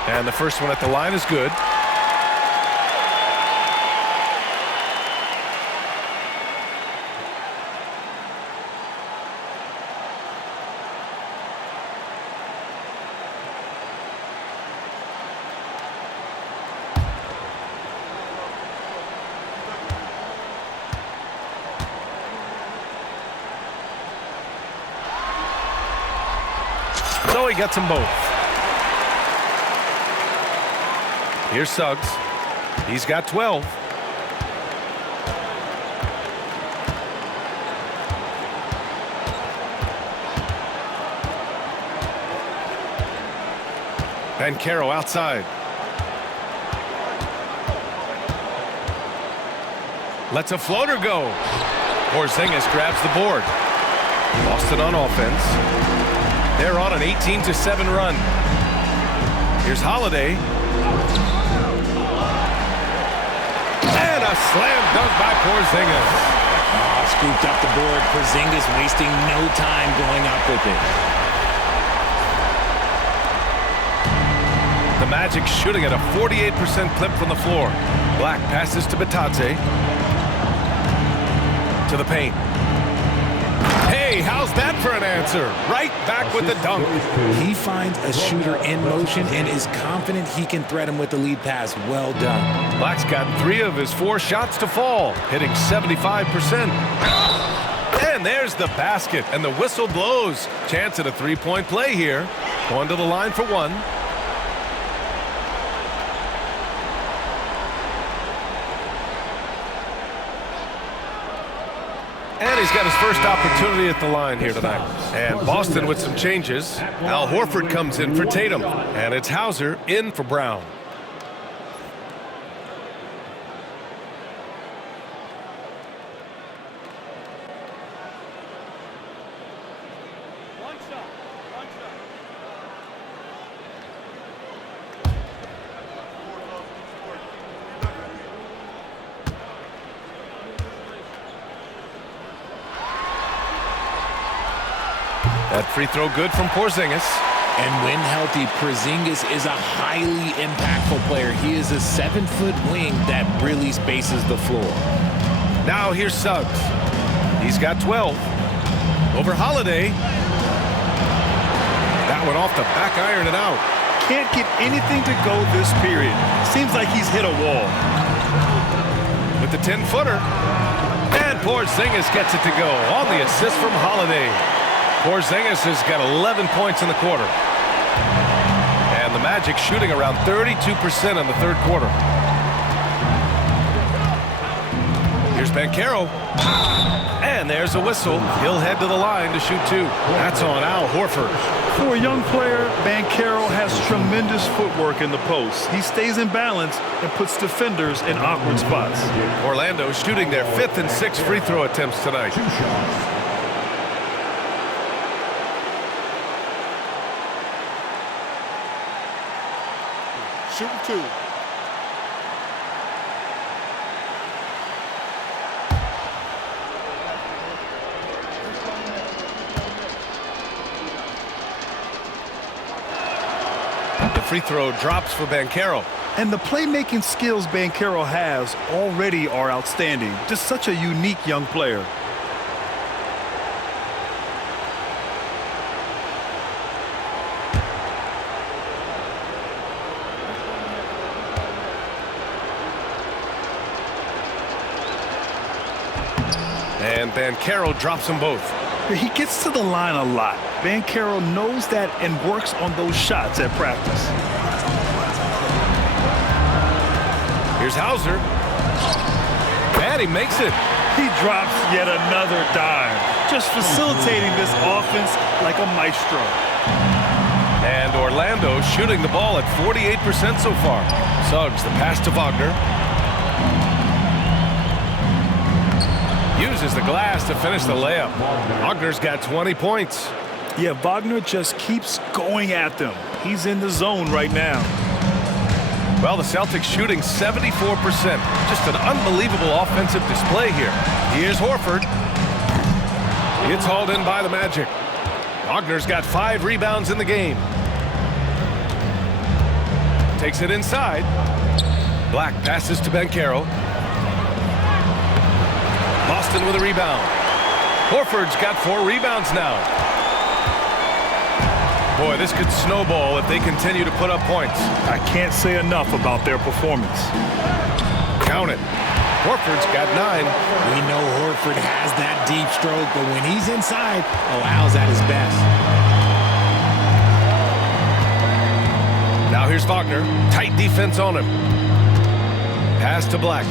And the first one at the line is good. So he gets them both. Here's Suggs. He's got 12. Banchero outside. Lets a floater go. Porzingis grabs the board. Boston on offense. They're on an 18-7 run. Here's Holiday. And a slam dunk by Porzingis. Scooped up the board. Porzingis wasting no time going up with it. The Magic shooting at a 48% clip from the floor. Black passes to Batadze. To the paint. Hey, how's that for an answer? Right back with the dunk. He finds a shooter in motion and is confident he can thread him with the lead pass. Well done. Black's got 3 of his 4 shots to fall, hitting 75%. And there's the basket, and the whistle blows. Chance at a 3-point play here. Going to the line for 1. And he's got his first opportunity at the line here tonight. And Boston with some changes. Al Horford comes in for Tatum. And it's Hauser in for Brown. That free throw good from Porzingis. And when healthy, Porzingis is a highly impactful player. He is a 7-foot wing that really spaces the floor. Now here's Suggs. He's got 12. Over Holiday. That one off the back iron and out. Can't get anything to go this period. Seems like he's hit a wall. With the 10-footer. And Porzingis gets it to go on the assist from Holiday. Porzingis has got 11 points in the quarter. And the Magic shooting around 32% in the third quarter. Here's Banchero. And there's a whistle. He'll head to the line to shoot 2. That's on Al Horford. For a young player, Banchero has tremendous footwork in the post. He stays in balance and puts defenders in awkward spots. Orlando shooting their 5th and 6th free throw attempts tonight. Shooting 2. The free throw drops for Banchero. And the playmaking skills Banchero has already are outstanding. Just such a unique young player. And Banchero drops them both. He gets to the line a lot. Banchero knows that and works on those shots at practice. Here's Hauser. And he makes it. He drops yet another dime, just facilitating this offense like a maestro. And Orlando shooting the ball at 48% so far. Suggs the pass to Wagner. Uses the glass to finish the layup. Wagner's got 20 points. Yeah, Wagner just keeps going at them. He's in the zone right now. Well, the Celtics shooting 74%. Just an unbelievable offensive display here. Here's Horford. It's hauled in by the Magic. Wagner's got 5 rebounds in the game. Takes it inside. Black passes to Banchero. Boston with a rebound. Horford's got 4 rebounds now. Boy, this could snowball if they continue to put up points. I can't say enough about their performance. Count it. Horford's got 9. We know Horford has that deep stroke, but when he's inside, Al's at his best. Now here's Wagner. Tight defense on him. Pass to Black.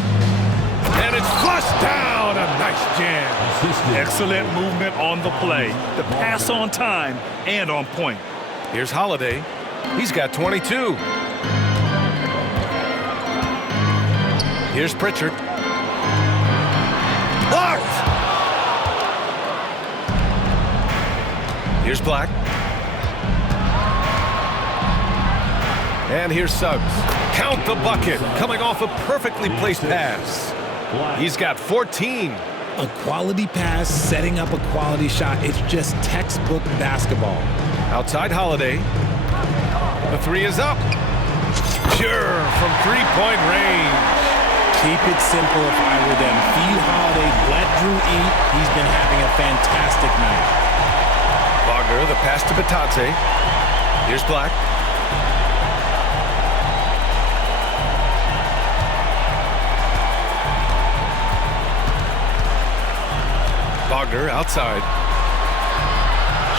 And it's flushed down. A nice jam. Excellent movement on the play. The pass on time and on point. Here's Holiday. He's got 22. Here's Pritchard. Blocked! Here's Black. And here's Suggs. Count the bucket, coming off a perfectly placed pass. He's got 14. A quality pass, setting up a quality shot. It's just textbook basketball. Outside Holiday. The three is up. Sure, from three-point range. Keep it simple if I were them. Feed Holiday, let Drew eat. He's been having a fantastic night. Wagner, the pass to Batadze. Here's Black. Wagner outside.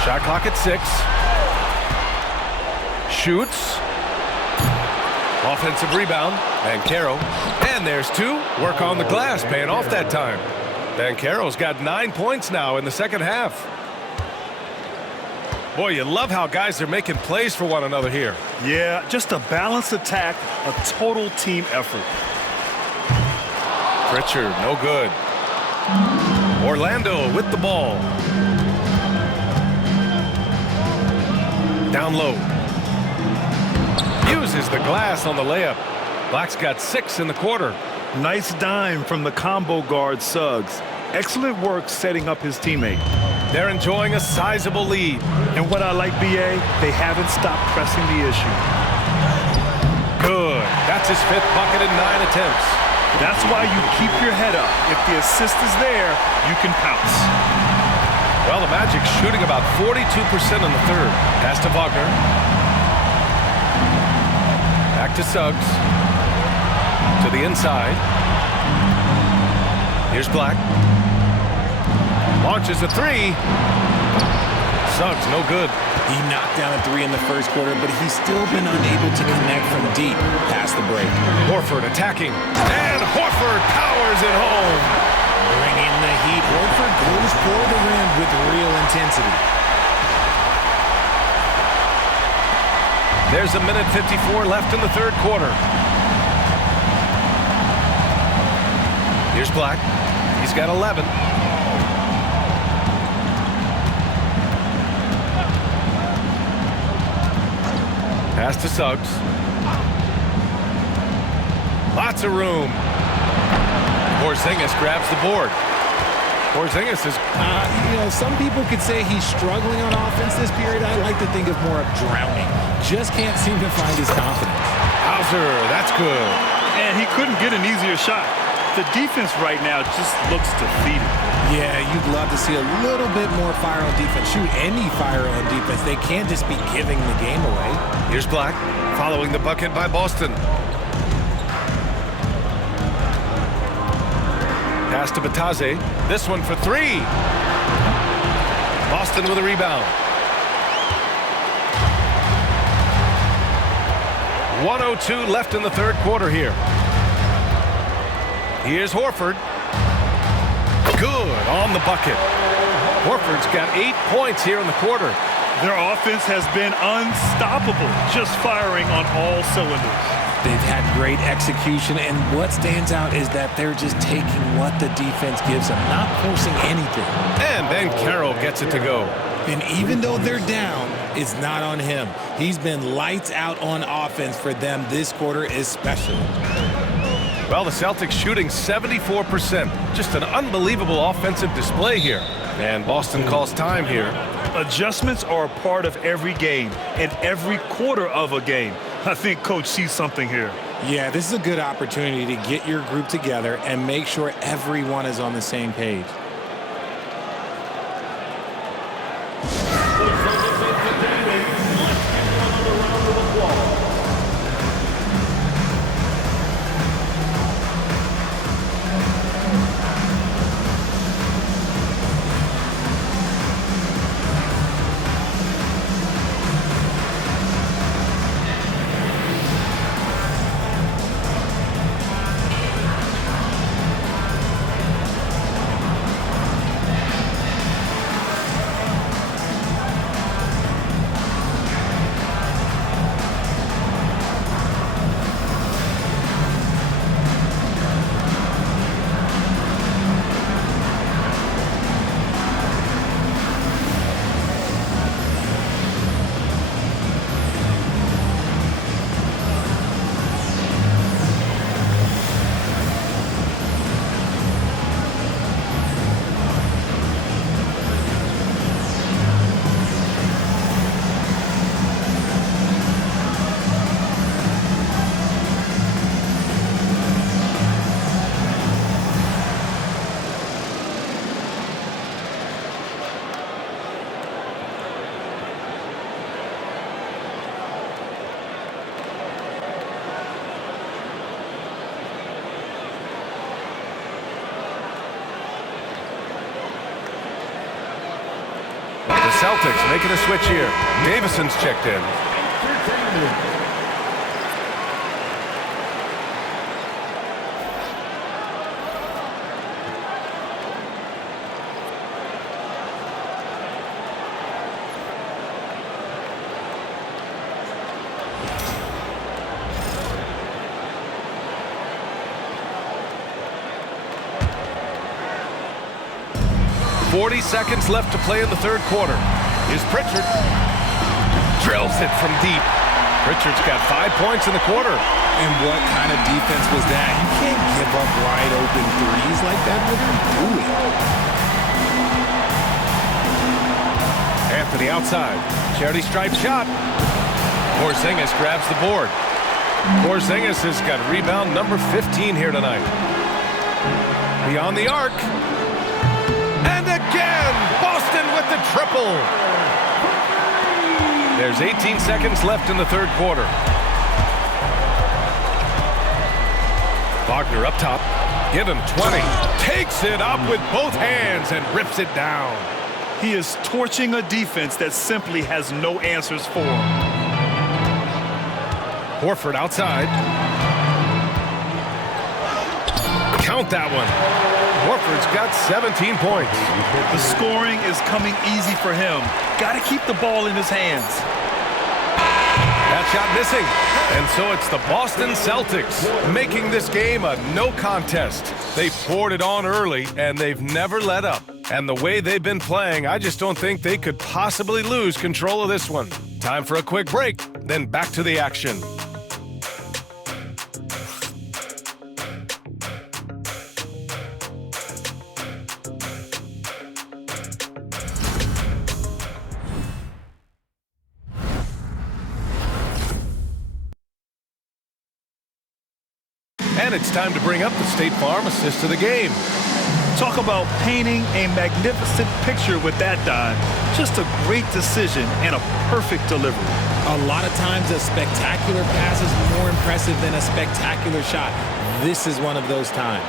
Shot clock at 6. Shoots. Offensive rebound. Banchero. And there's 2. Work on the glass, paying off that time. Banchero's got 9 points now in the second half. Boy, you love how guys are making plays for one another here. Yeah, just a balanced attack, a total team effort. Pritchard, no good. Orlando with the ball. Down low. Uses the glass on the layup. Black's got 6 in the quarter. Nice dime from the combo guard Suggs. Excellent work setting up his teammate. They're enjoying a sizable lead. And what I like, BA, they haven't stopped pressing the issue. Good. That's his 5th bucket in 9 attempts. That's why you keep your head up. If the assist is there, you can pounce. Well, the Magic's shooting about 42% in the third. Pass to Wagner. Back to Suggs. To the inside. Here's Black. Launches a 3. Suggs, no good. He knocked down a 3 in the first quarter, but he's still been unable to connect from deep past the break. Horford attacking. And Horford powers it home. Bringing the heat. Horford goes for the rim with real intensity. There's a minute 54 left in the third quarter. Here's Black. He's got 11. Pass to Suggs. Lots of room. Porzingis grabs the board. Porzingis is... some people could say he's struggling on offense this period. I like to think of more of drowning. Just can't seem to find his confidence. Hauser, that's good. And he couldn't get an easier shot. The defense right now just looks defeated. Yeah, you'd love to see a little bit more fire on defense. Shoot, any fire on defense. They can't just be giving the game away. Here's Black, following the bucket by Boston. Pass to Batadze. This one for 3. Boston with a rebound. 1:02 left in the third quarter here. Here's Horford. Good on the bucket. Horford's got 8 points here in the quarter. Their offense has been unstoppable, just firing on all cylinders. They've had great execution, and what stands out is that they're just taking what the defense gives them, not forcing anything. And Banchero gets it to go. And even though they're down, it's not on him. He's been lights out on offense for them this quarter especially. Well, the Celtics shooting 74%. Just an unbelievable offensive display here. And Boston calls time here. Adjustments are a part of every game and every quarter of a game. I think Coach sees something here. Yeah, this is a good opportunity to get your group together and make sure everyone is on the same page. Celtics making a switch here. Davison's checked in. Entertainment. 40 seconds left to play in the third quarter. Here's Pritchard. Drills it from deep. Pritchard's got 5 points in the quarter. And what kind of defense was that? You can't give up wide open threes like that. What are you doing? Anthony outside. Charity stripe shot. Porzingis grabs the board. Porzingis has got rebound number 15 here tonight. Beyond the arc. And again, Boston with the triple. There's 18 seconds left in the third quarter. Wagner up top. Give him 20. Takes it up with both hands and rips it down. He is torching a defense that simply has no answers for him. Horford outside. Count that one. Horford's got 17 points. The scoring is coming easy for him. Got to keep the ball in his hands. That shot missing. And so it's the Boston Celtics making this game a no contest. They poured it on early, and they've never let up. And the way they've been playing, I just don't think they could possibly lose control of this one. Time for a quick break, then back to the action. And it's time to bring up the State Farm assist of the game. Talk about painting a magnificent picture with that dime. Just a great decision and a perfect delivery. A lot of times a spectacular pass is more impressive than a spectacular shot. This is one of those times.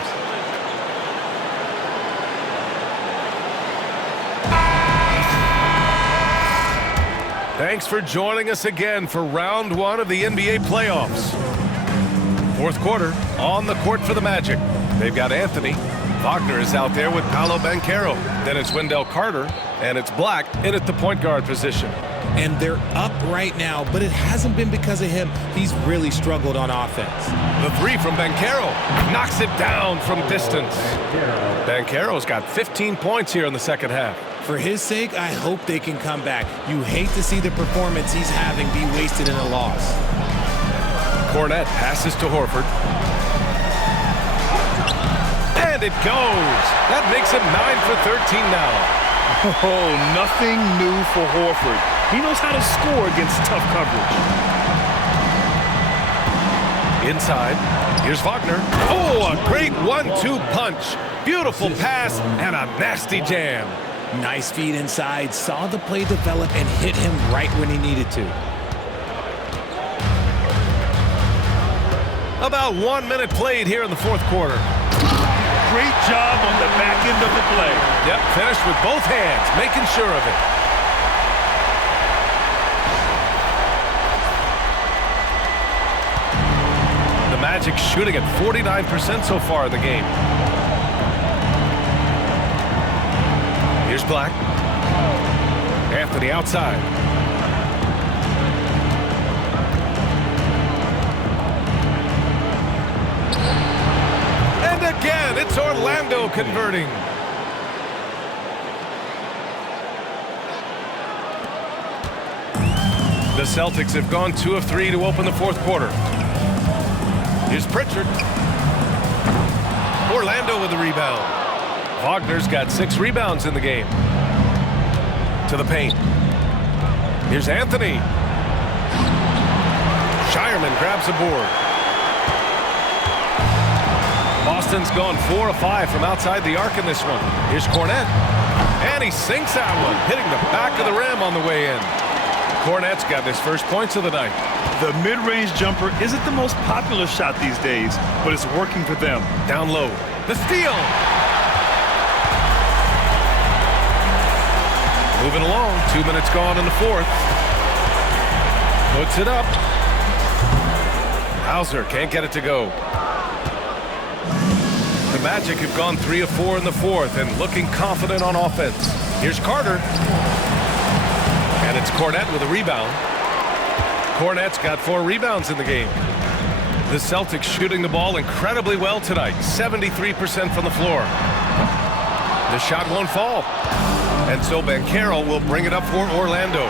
Thanks for joining us again for round one of the NBA playoffs. Fourth quarter, on the court for the Magic. They've got Anthony. Wagner is out there with Paolo Banchero. Then it's Wendell Carter, and it's Black in at the point guard position. And they're up right now, but it hasn't been because of him. He's really struggled on offense. The three from Banchero knocks it down from distance. Banchero's got 15 points here in the second half. For his sake, I hope they can come back. You hate to see the performance he's having be wasted in a loss. Cornette passes to Horford. And it goes. That makes him 9 for 13 now. Oh, nothing new for Horford. He knows how to score against tough coverage. Inside, here's Wagner. Oh, a great 1-2 punch. Beautiful pass and a nasty jam. Nice feed inside, saw the play develop and hit him right when he needed to. About 1 minute played here in the fourth quarter. Great job on the back end of the play. Yep, finished with both hands, making sure of it. The Magic shooting at 49% so far in the game. Here's Black. Anthony outside. And again, it's Orlando converting. The Celtics have gone 2 of 3 to open the fourth quarter. Here's Pritchard. Orlando with the rebound. Wagner's got 6 rebounds in the game. To the paint. Here's Anthony. Shireman grabs the board. Boston's gone 4 of 5 from outside the arc in this one. Here's Cornette. And he sinks that one, hitting the back of the rim on the way in. Cornette's got his first points of the night. The mid-range jumper isn't the most popular shot these days, but it's working for them. Down low. The steal. Moving along, 2 minutes gone in the fourth. Puts it up. Hauser can't get it to go. The Magic have gone 3 of 4 in the fourth and looking confident on offense. Here's Carter. And it's Cornette with a rebound. Cornette's got 4 rebounds in the game. The Celtics shooting the ball incredibly well tonight. 73% from the floor. The shot won't fall. And so Banchero will bring it up for Orlando.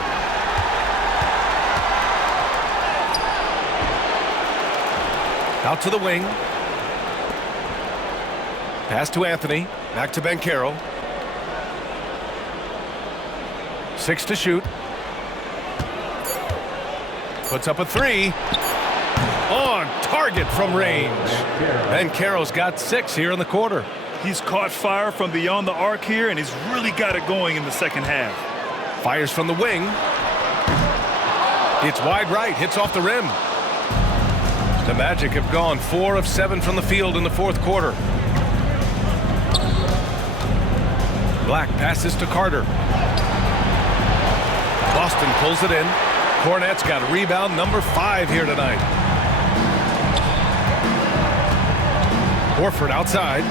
Out to the wing. Pass to Anthony. Back to Banchero. 6 to shoot. Puts up a 3. On target from range. Banchero's got 6 here in the quarter. He's caught fire from beyond the arc here, and he's really got it going in the second half. Fires from the wing. It's wide right. Hits off the rim. The Magic have gone 4 of 7 from the field in the fourth quarter. Black passes to Carter. Boston pulls it in. Cornette's got rebound number 5 here tonight. Horford outside.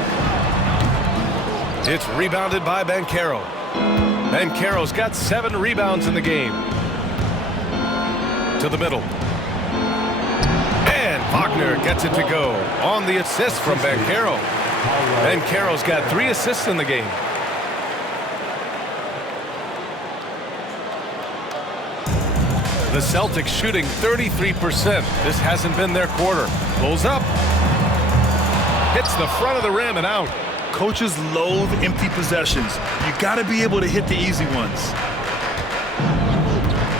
It's rebounded by Banchero. Banchero's got 7 rebounds in the game. To the middle. And Wagner gets it to go on the assist from Banchero. Banchero's got 3 assists in the game. The Celtics shooting 33%. This hasn't been their quarter. Pulls up. Hits the front of the rim and out. Coaches loathe empty possessions. You got to be able to hit the easy ones.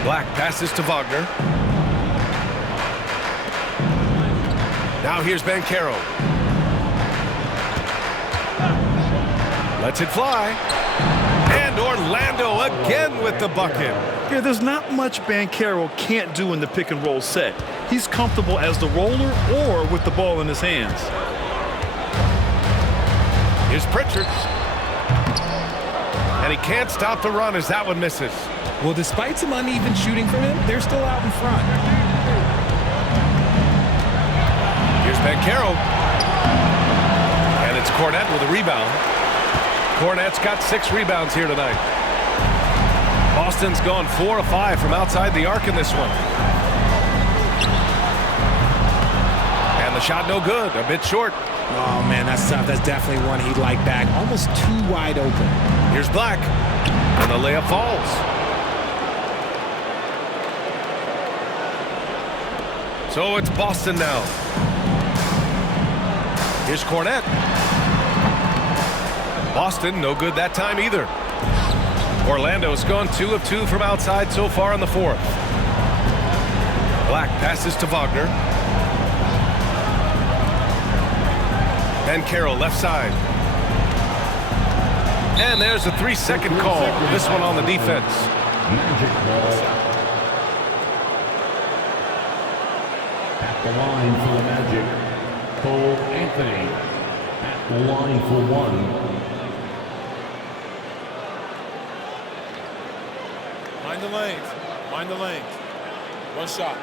Black passes to Wagner. Now here's Banchero. Lets it fly. And Orlando again with the bucket. Yeah, there's not much Banchero can't do in the pick and roll set. He's comfortable as the roller or with the ball in his hands. Here's Pritchard. And he can't stop the run as that one misses. Well, despite some uneven shooting from him, they're still out in front. Here's Banchero. And it's Cornette with a rebound. Cornette's got 6 rebounds here tonight. Boston's gone 4 of 5 from outside the arc in this one. And the shot no good, a bit short. Oh, man, that's tough. That's definitely one he'd like back. Almost too wide open. Here's Black. And the layup falls. So it's Boston now. Here's Cornette. Boston, no good that time either. Orlando's gone 2 of 2 from outside so far in the fourth. Black passes to Wagner. Banchero left side. And there's a 3-second call. This one on the defense. Magic ball. At the line for the Magic, Cole Anthony. At the line for 1. Mind the lanes. Mind the lanes. One shot.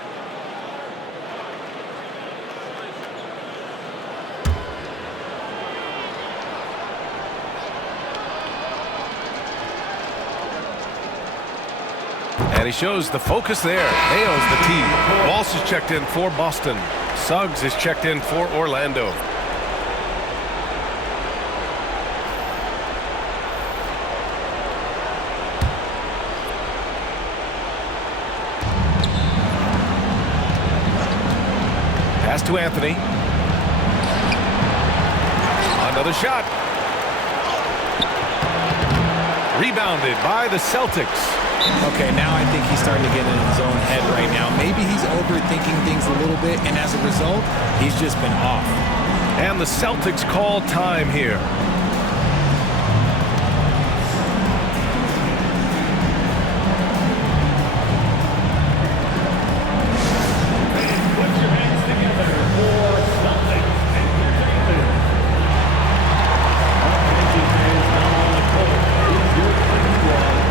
And he shows the focus there. Nails the tee. Walsh is checked in for Boston. Suggs is checked in for Orlando. Pass to Anthony. Another shot. Rebounded by the Celtics. Okay, now I think he's starting to get in his own head right now. Maybe he's overthinking things a little bit, and as a result, he's just been off. And the Celtics call time here. Put your hands together for Celtics Entertainment. Our Magic fans now on the court. It's your 21.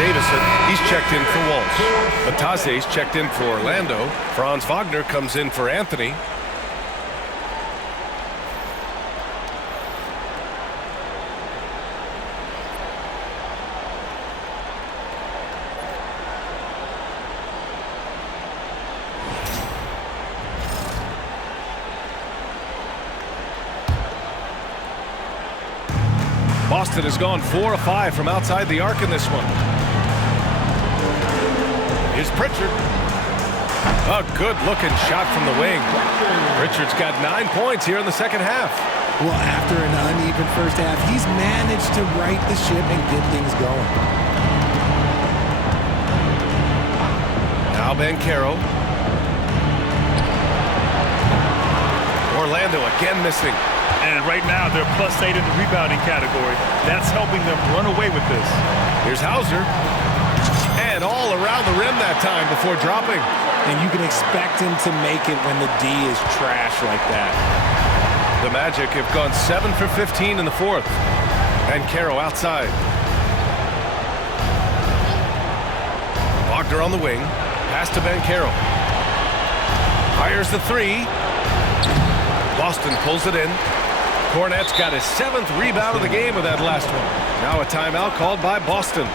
Davison, he's checked in for Walsh. Batase's checked in for Orlando. Franz Wagner comes in for Anthony. Boston has gone 4 of 5 from outside the arc in this one. Here's Pritchard. A good-looking shot from the wing. Pritchard's got 9 points here in the second half. Well, after an uneven first half, he's managed to right the ship and get things going. Now Banchero. Orlando again missing. And right now, they're +8 in the rebounding category. That's helping them run away with this. Here's Hauser. And all around the rim that time before dropping. And you can expect him to make it when the D is trash like that. The Magic have gone 7 for 15 in the fourth. Banchero outside. Wagner on the wing. Pass to Banchero. Fires the three. Boston pulls it in. Cornette's got his 7th rebound of the game with that last one. Now a timeout called by Boston.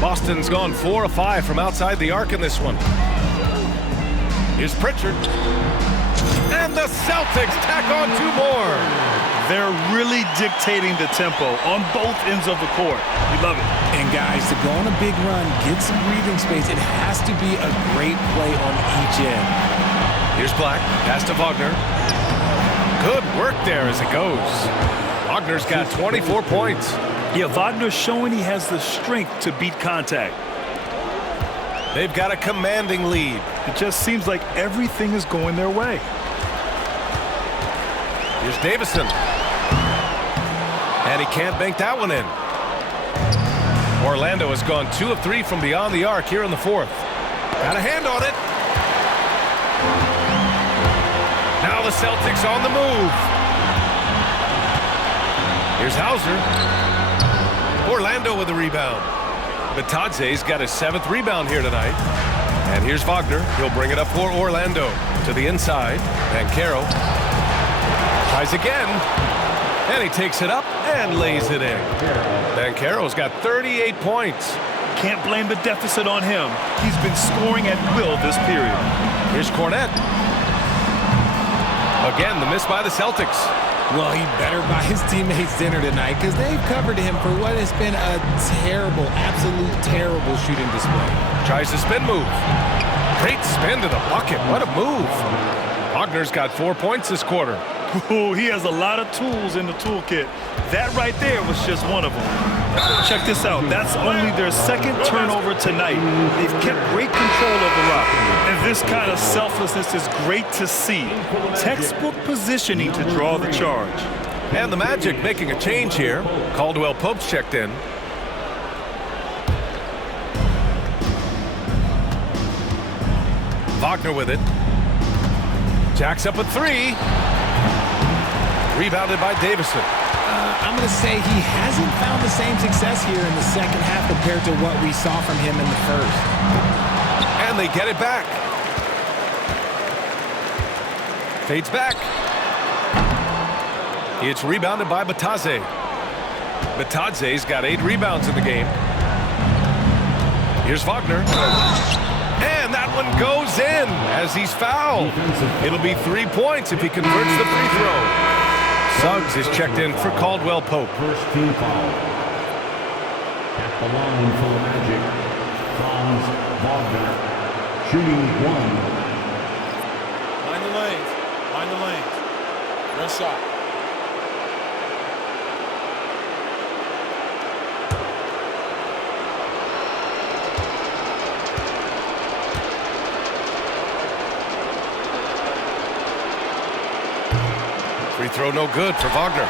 Boston's gone 4 of 5 from outside the arc in this one. Here's Pritchard. And the Celtics tack on 2 more. They're really dictating the tempo on both ends of the court. We love it. And guys, to go on a big run, get some breathing space, it has to be a great play on each end. Here's Black. Pass to Wagner. Good work there as it goes. Wagner's got 24 points. Yeah, Wagner's showing he has the strength to beat contact. They've got a commanding lead. It just seems like everything is going their way. Here's Davison. And he can't bank that one in. Orlando has gone 2 of 3 from beyond the arc here in the fourth. Got a hand on it. Now the Celtics on the move. Here's Hauser. Orlando with the rebound. Batase's got his 7th rebound here tonight. And here's Wagner. He'll bring it up for Orlando. To the inside. Banchero tries again. And he takes it up and lays it in. Banchero's got 38 points. Can't blame the deficit on him. He's been scoring at will this period. Here's Cornette. Again, the miss by the Celtics. Well, he better buy his teammates dinner tonight because they've covered him for what has been a terrible, absolute terrible shooting display. Tries the spin move. Great spin to the bucket. What a move. Wagner's got 4 points this quarter. Ooh, he has a lot of tools in the toolkit. That right there was just one of them. Check this out. That's only their second turnover tonight. They've kept great control of the rock. And this kind of selflessness is great to see. Textbook positioning to draw the charge. And the Magic making a change here. Caldwell Pope's checked in. Wagner with it. Jacks up a three. Rebounded by Davison. I'm going to say he hasn't found the same success here in the second half compared to what we saw from him in the first. And they get it back. Fades back. It's rebounded by Batadze. Batadze's got 8 rebounds in the game. Here's Wagner. And that one goes in as he's fouled. It'll be 3 points if he converts the free throw. Suggs is checked in for Caldwell Pope. First team foul. At the line for the Magic, Franz Wagner, shooting 1. Mind the lanes. Mind the lanes. One shot. Free throw no good for Wagner.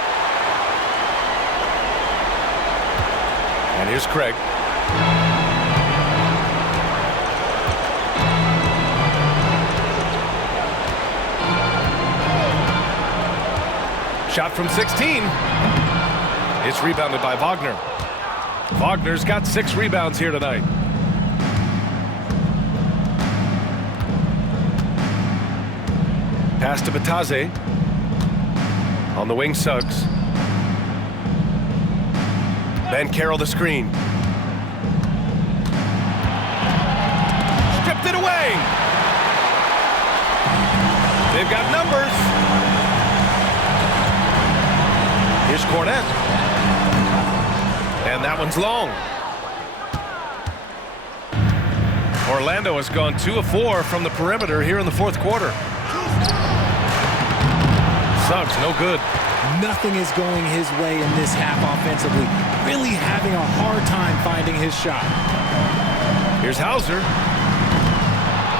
And here's Craig. Shot from 16. It's rebounded by Wagner. Wagner's got 6 rebounds here tonight. Pass to Batadze. On the wing, Suggs. Banchero the screen. Stripped it away. They've got numbers. Here's Cornette. And that one's long. Orlando has gone 2 of 4 from the perimeter here in the fourth quarter. Suggs, no good. Nothing is going his way in this half offensively. Really having a hard time finding his shot. Here's Hauser.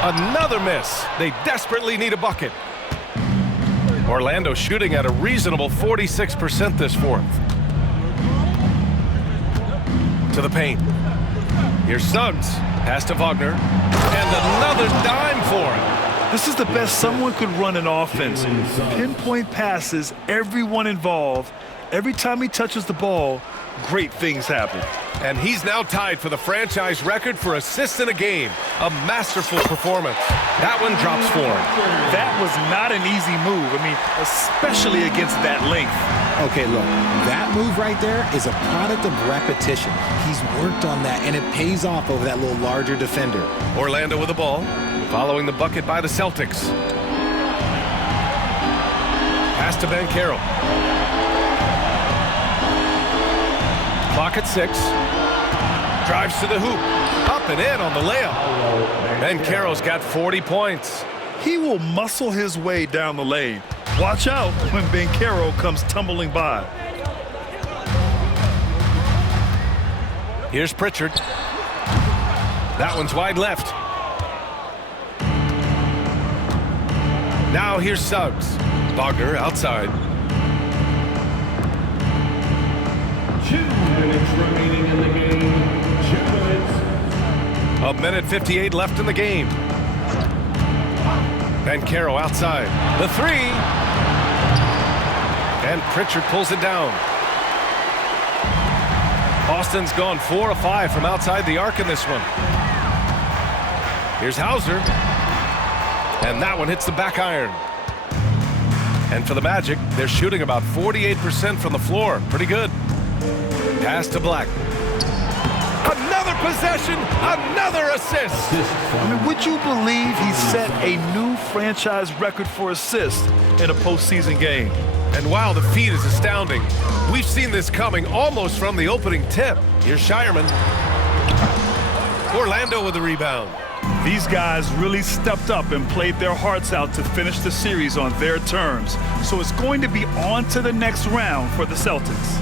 Another miss. They desperately need a bucket. Orlando shooting at a reasonable 46% this fourth. To the paint. Here's Suggs. Pass to Wagner. And another dime for him. This is the best someone could run an offense. Pinpoint passes, everyone involved. Every time he touches the ball, great things happen. And he's now tied for the franchise record for assists in a game. A masterful performance. That one drops for him. That was not an easy move. I mean, especially against that length. Okay, look, that move right there is a product of repetition. He's worked on that, and it pays off over that little larger defender. Orlando with the ball, following the bucket by the Celtics. Pass to Banchero. Clock at 6. Drives to the hoop. Up and in on the layup. Banchero's got 40 points. He will muscle his way down the lane. Watch out when Banchero comes tumbling by. Here's Pritchard. That one's wide left. Now here's Suggs. Wagner outside. 2 minutes remaining in the game. 2 minutes. 1:58 left in the game. Banchero outside. The 3. And Pritchard pulls it down. Boston's gone 4 of 5 from outside the arc in this one. Here's Hauser. And that one hits the back iron. And for the Magic, they're shooting about 48% from the floor. Pretty good. Pass to Black. Another possession, another assist. I mean, would you believe he set a new franchise record for assists? in a postseason game. And wow, the feat is astounding. We've seen this coming almost from the opening tip. Here's Shireman. Orlando with the rebound. These guys really stepped up and played their hearts out to finish the series on their terms. So it's going to be on to the next round for the Celtics.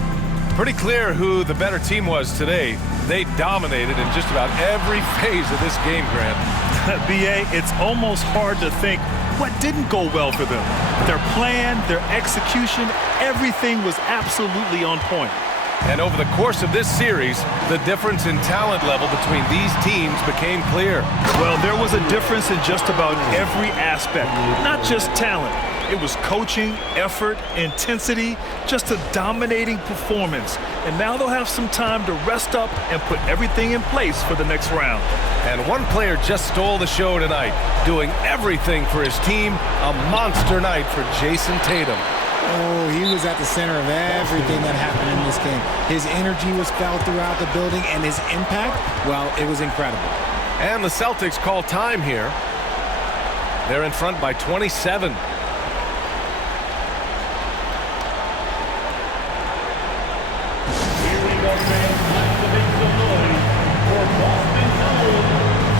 Pretty clear who the better team was today. They dominated in just about every phase of this game, Grant. B.A., it's almost hard to think what didn't go well for them. Their plan, their execution, everything was absolutely on point. And over the course of this series, the difference in talent level between these teams became clear. Well, there was a difference in just about every aspect, not just talent. It was coaching, effort, intensity, just a dominating performance. And now they'll have some time to rest up and put everything in place for the next round. And one player just stole the show tonight, doing everything for his team. A monster night for Jayson Tatum. Oh, he was at the center of everything that happened in this game. His energy was felt throughout the building, and his impact, well, it was incredible. And the Celtics call time here. They're in front by 27. Here we go, fans. Time to make some noise for Boston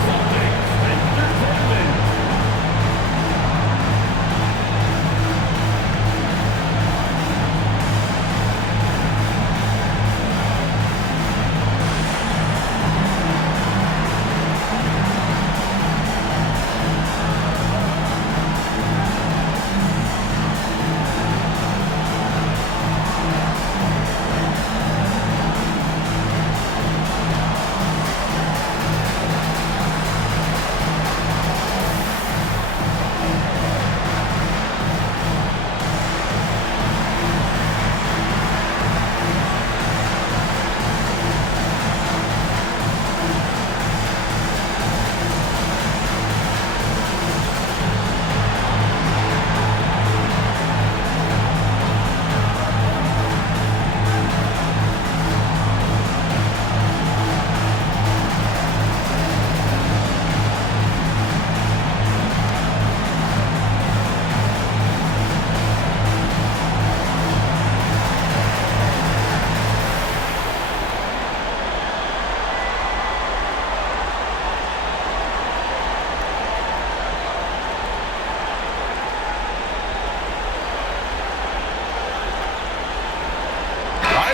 Celtics Entertainment.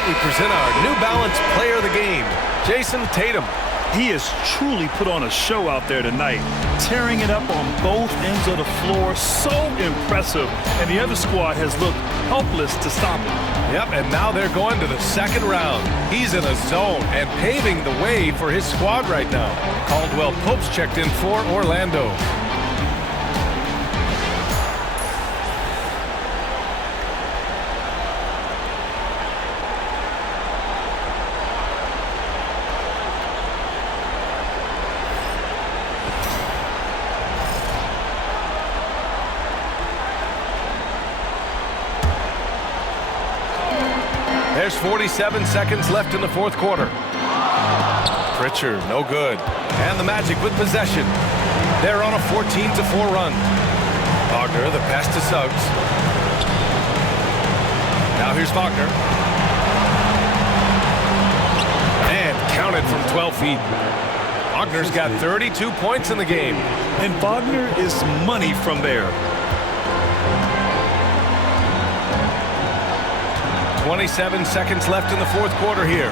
We present our New Balance player of the game, Jayson Tatum. He has truly put on a show out there tonight, tearing it up on both ends of the floor. So impressive. And the other squad has looked helpless to stop him. Yep, and now they're going to the second round. He's in a zone and paving the way for his squad right now. Caldwell Pope's checked in for Orlando. There's 47 seconds left in the fourth quarter. Pritchard, no good. And the Magic with possession. They're on a 14-4 run. Wagner, the pass to Suggs. Now here's Wagner. And counted from 12 feet. Wagner's got 32 points in the game. And Wagner is money from there. 27 seconds left in the fourth quarter here.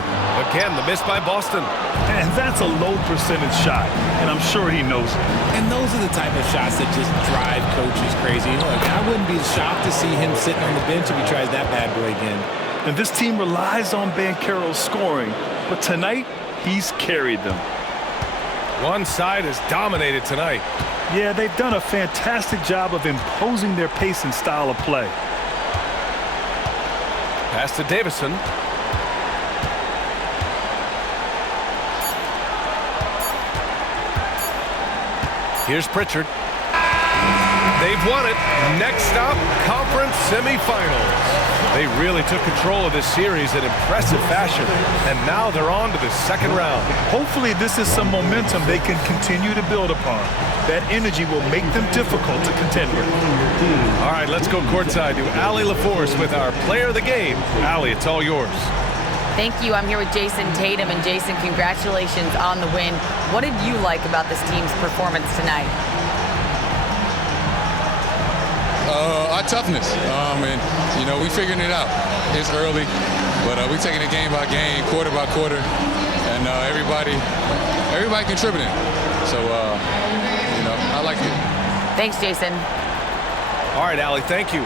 Again, the miss by Boston. And that's a low percentage shot, and I'm sure he knows it. And those are the type of shots that just drive coaches crazy. Look, I wouldn't be shocked to see him sitting on the bench if he tries that bad boy again. And this team relies on Banchero's scoring, but tonight, he's carried them. One side has dominated tonight. Yeah, they've done a fantastic job of imposing their pace and style of play. Pass to Davison. Here's Pritchard. They've won it. Next stop, conference semifinals. They really took control of this series in impressive fashion, and now they're on to the second round. Hopefully this is some momentum they can continue to build upon. That energy will make them difficult to contend with. All right, let's go courtside to Allie LaForce with our player of the game. Allie, it's all yours. Thank you. I'm here with Jayson Tatum. And Jayson, congratulations on the win. What did you like about this team's performance tonight? Our toughness. We figuring it out. It's early, but we taking it game by game, quarter by quarter, and everybody contributing. So, I like it. Thanks, Jayson. All right, Allie, thank you.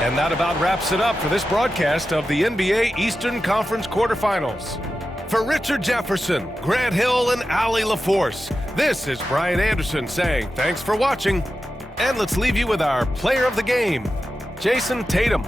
And that about wraps it up for this broadcast of the NBA Eastern Conference Quarterfinals. For Richard Jefferson, Grant Hill, and Allie LaForce, this is Brian Anderson saying thanks for watching. And let's leave you with our player of the game, Jayson Tatum.